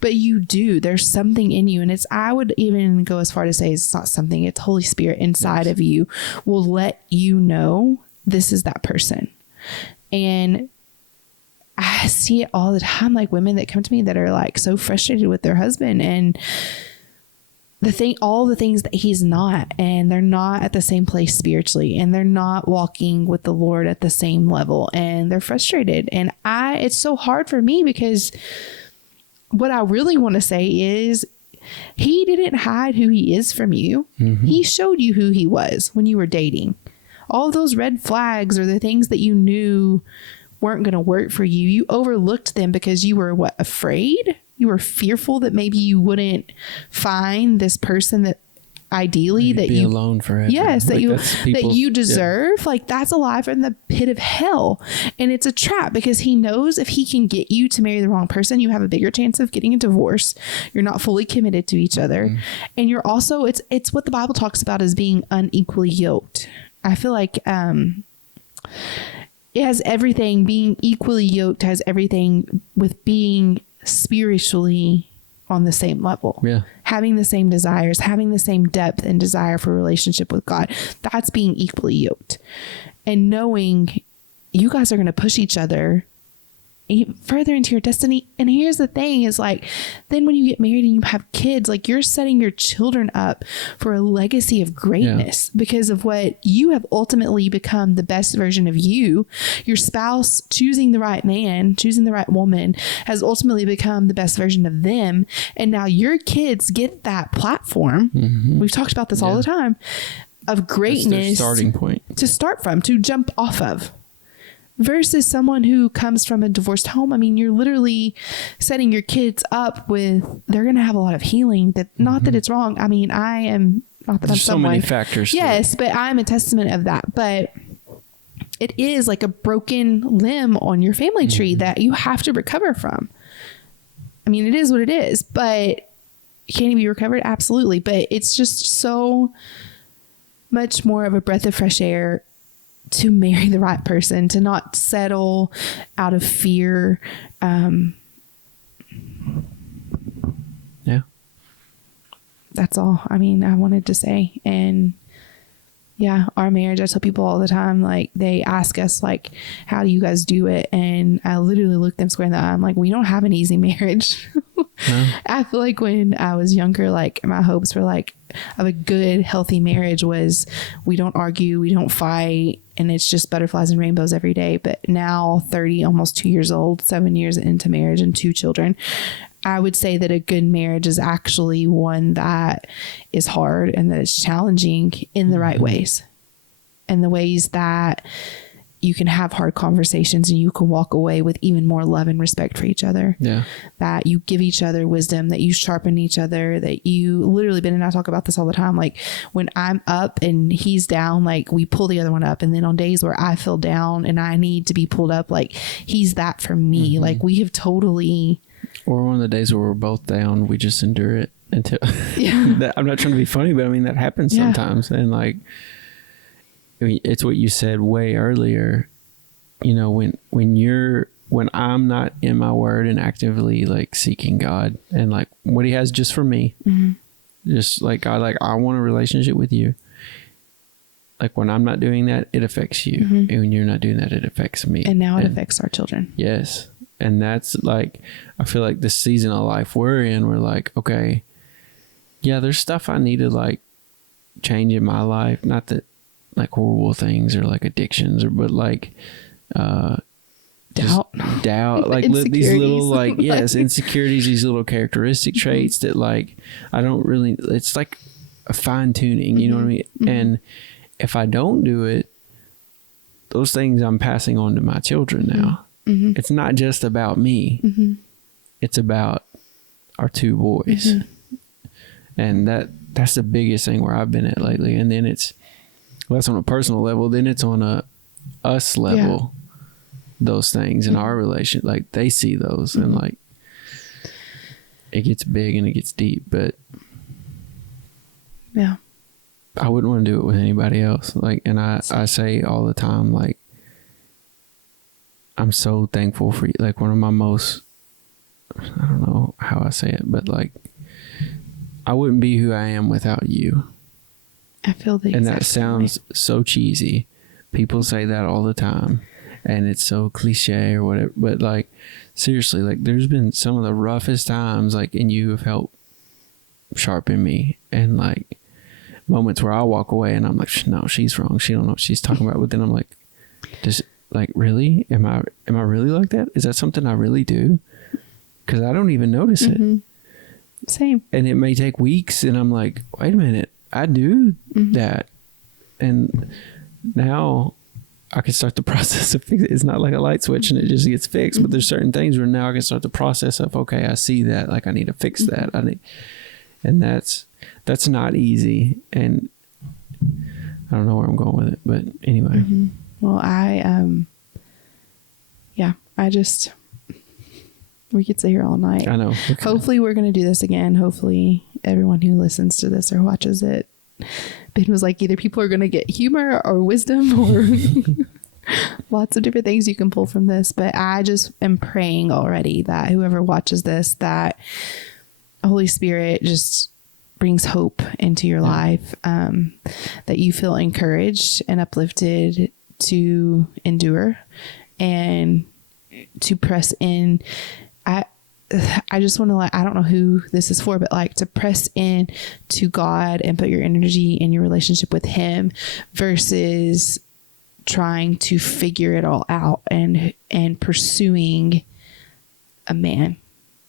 but you do. There's something in you. And I would even go as far to say it's not something, it's Holy Spirit inside of you will let you know this is that person. And I see it all the time, like women that come to me that are like so frustrated with their husband and all the things that he's not, and they're not at the same place spiritually, and they're not walking with the Lord at the same level, and they're frustrated. And it's so hard for me because what I really want to say is he didn't hide who he is from you. He showed you who he was when you were dating. All of those red flags are the things that you knew weren't going to work for you. You overlooked them because you were afraid? You were fearful that maybe you wouldn't find this person that ideally that be you alone forever. Yes, that like you deserve. Yeah. Like that's a lie from the pit of hell. And it's a trap because he knows if he can get you to marry the wrong person, you have a bigger chance of getting a divorce. You're not fully committed to each other. And you're also, it's what the Bible talks about as being unequally yoked. I feel like it has everything. Being equally yoked has everything with being spiritually on the same level. Yeah. Having the same desires, having the same depth and desire for a relationship with God. That's being equally yoked. And knowing you guys are going to push each other further into your destiny. And here's the thing is like, then when you get married and you have kids, like you're setting your children up for a legacy of greatness because of what you have ultimately become the best version of you. Your spouse choosing the right man, choosing the right woman has ultimately become the best version of them. And now your kids get that platform. We've talked about this all the time of greatness. Starting point to start from, to jump off of. Versus someone who comes from a divorced home. I mean, you're literally setting your kids up with, they're going to have a lot of healing that, not that it's wrong. I mean, I am not that There's I'm someone. So many factors. Yes, but I'm a testament of that. But it is like a broken limb on your family tree that you have to recover from. I mean, it is what it is, but can it be recovered? Absolutely. But it's just so much more of a breath of fresh air to marry the right person, to not settle out of fear. Yeah. That's all. I mean, I wanted to say. And yeah, our marriage, I tell people all the time, like they ask us like, how do you guys do it? And I literally look them square in the eye. I'm like, we don't have an easy marriage. No. I feel like when I was younger, like my hopes were like of a good, healthy marriage was we don't argue, we don't fight, and it's just butterflies and rainbows every day. But now 30, almost 2 years old, 7 years into marriage and 2 children, I would say that a good marriage is actually one that is hard and that it's challenging in the right ways, and the ways that you can have hard conversations and you can walk away with even more love and respect for each other. Yeah. That you give each other wisdom, that you sharpen each other, that you literally, Ben and I talk about this all the time. Like when I'm up and he's down, like we pull the other one up. And then on days where I feel down and I need to be pulled up, like he's that for me. Like we have totally. Or one of the days where we're both down, we just endure it until I'm not trying to be funny, but I mean, that happens sometimes. And like, I mean, it's what you said way earlier, you know, when I'm not in my word and actively like seeking God and like what he has just for me, just like God, like I want a relationship with you. Like when I'm not doing that, it affects you. And when you're not doing that, it affects me. And now it affects our children. Yes. And that's like, I feel like the season of life we're in, we're like, okay, yeah, there's stuff I need to like change in my life. Not that like horrible things or like addictions but like, doubt, like these little like, yes, insecurities, these little characteristic traits that like, I don't really, it's like a fine tuning, you know what I mean? And if I don't do it, those things I'm passing on to my children now. It's not just about me. It's about our 2 boys. And that's the biggest thing where I've been at lately. And then that's on a personal level. Then it's on a us level, those things in our relation, like they see those and like it gets big and it gets deep, but I wouldn't want to do it with anybody else. Like, and I say all the time, like, I'm so thankful for you. Like one of my most, I don't know how I say it, but like, I wouldn't be who I am without you. I feel the And that sounds so cheesy. People say that all the time and it's so cliche or whatever. But like, seriously, like there's been some of the roughest times, like, and you have helped sharpen me. And like moments where I walk away and I'm like, no, she's wrong. She don't know what she's talking about. But then I'm like, really? Am I really like that? Is that something I really do? Because I don't even notice it. Same. And it may take weeks and I'm like, wait a minute, I do that. And now I can start the process of fixing it. It's not like a light switch and it just gets fixed, but there's certain things where now I can start the process of, okay, I see that, like I need to fix that. And that's not easy. And I don't know where I'm going with it, but anyway. Well, we could sit here all night. I know. Hopefully we're going to do this again. Hopefully everyone who listens to this or watches it, Ben was like, either people are going to get humor or wisdom or lots of different things you can pull from this. But I just am praying already that whoever watches this, that Holy Spirit just brings hope into your life, that you feel encouraged and uplifted to endure and to press in. I just want to, I don't know who this is for, but like to press in to God and put your energy in your relationship with him versus trying to figure it all out and pursuing a man.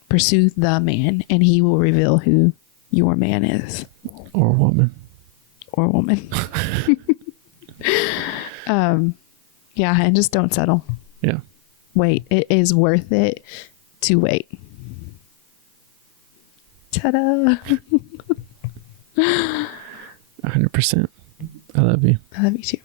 Pursue the man, and he will reveal who your man is. Or woman. Yeah, and just don't settle. Yeah. Wait. It is worth it to wait. Ta-da. 100%. I love you. I love you too.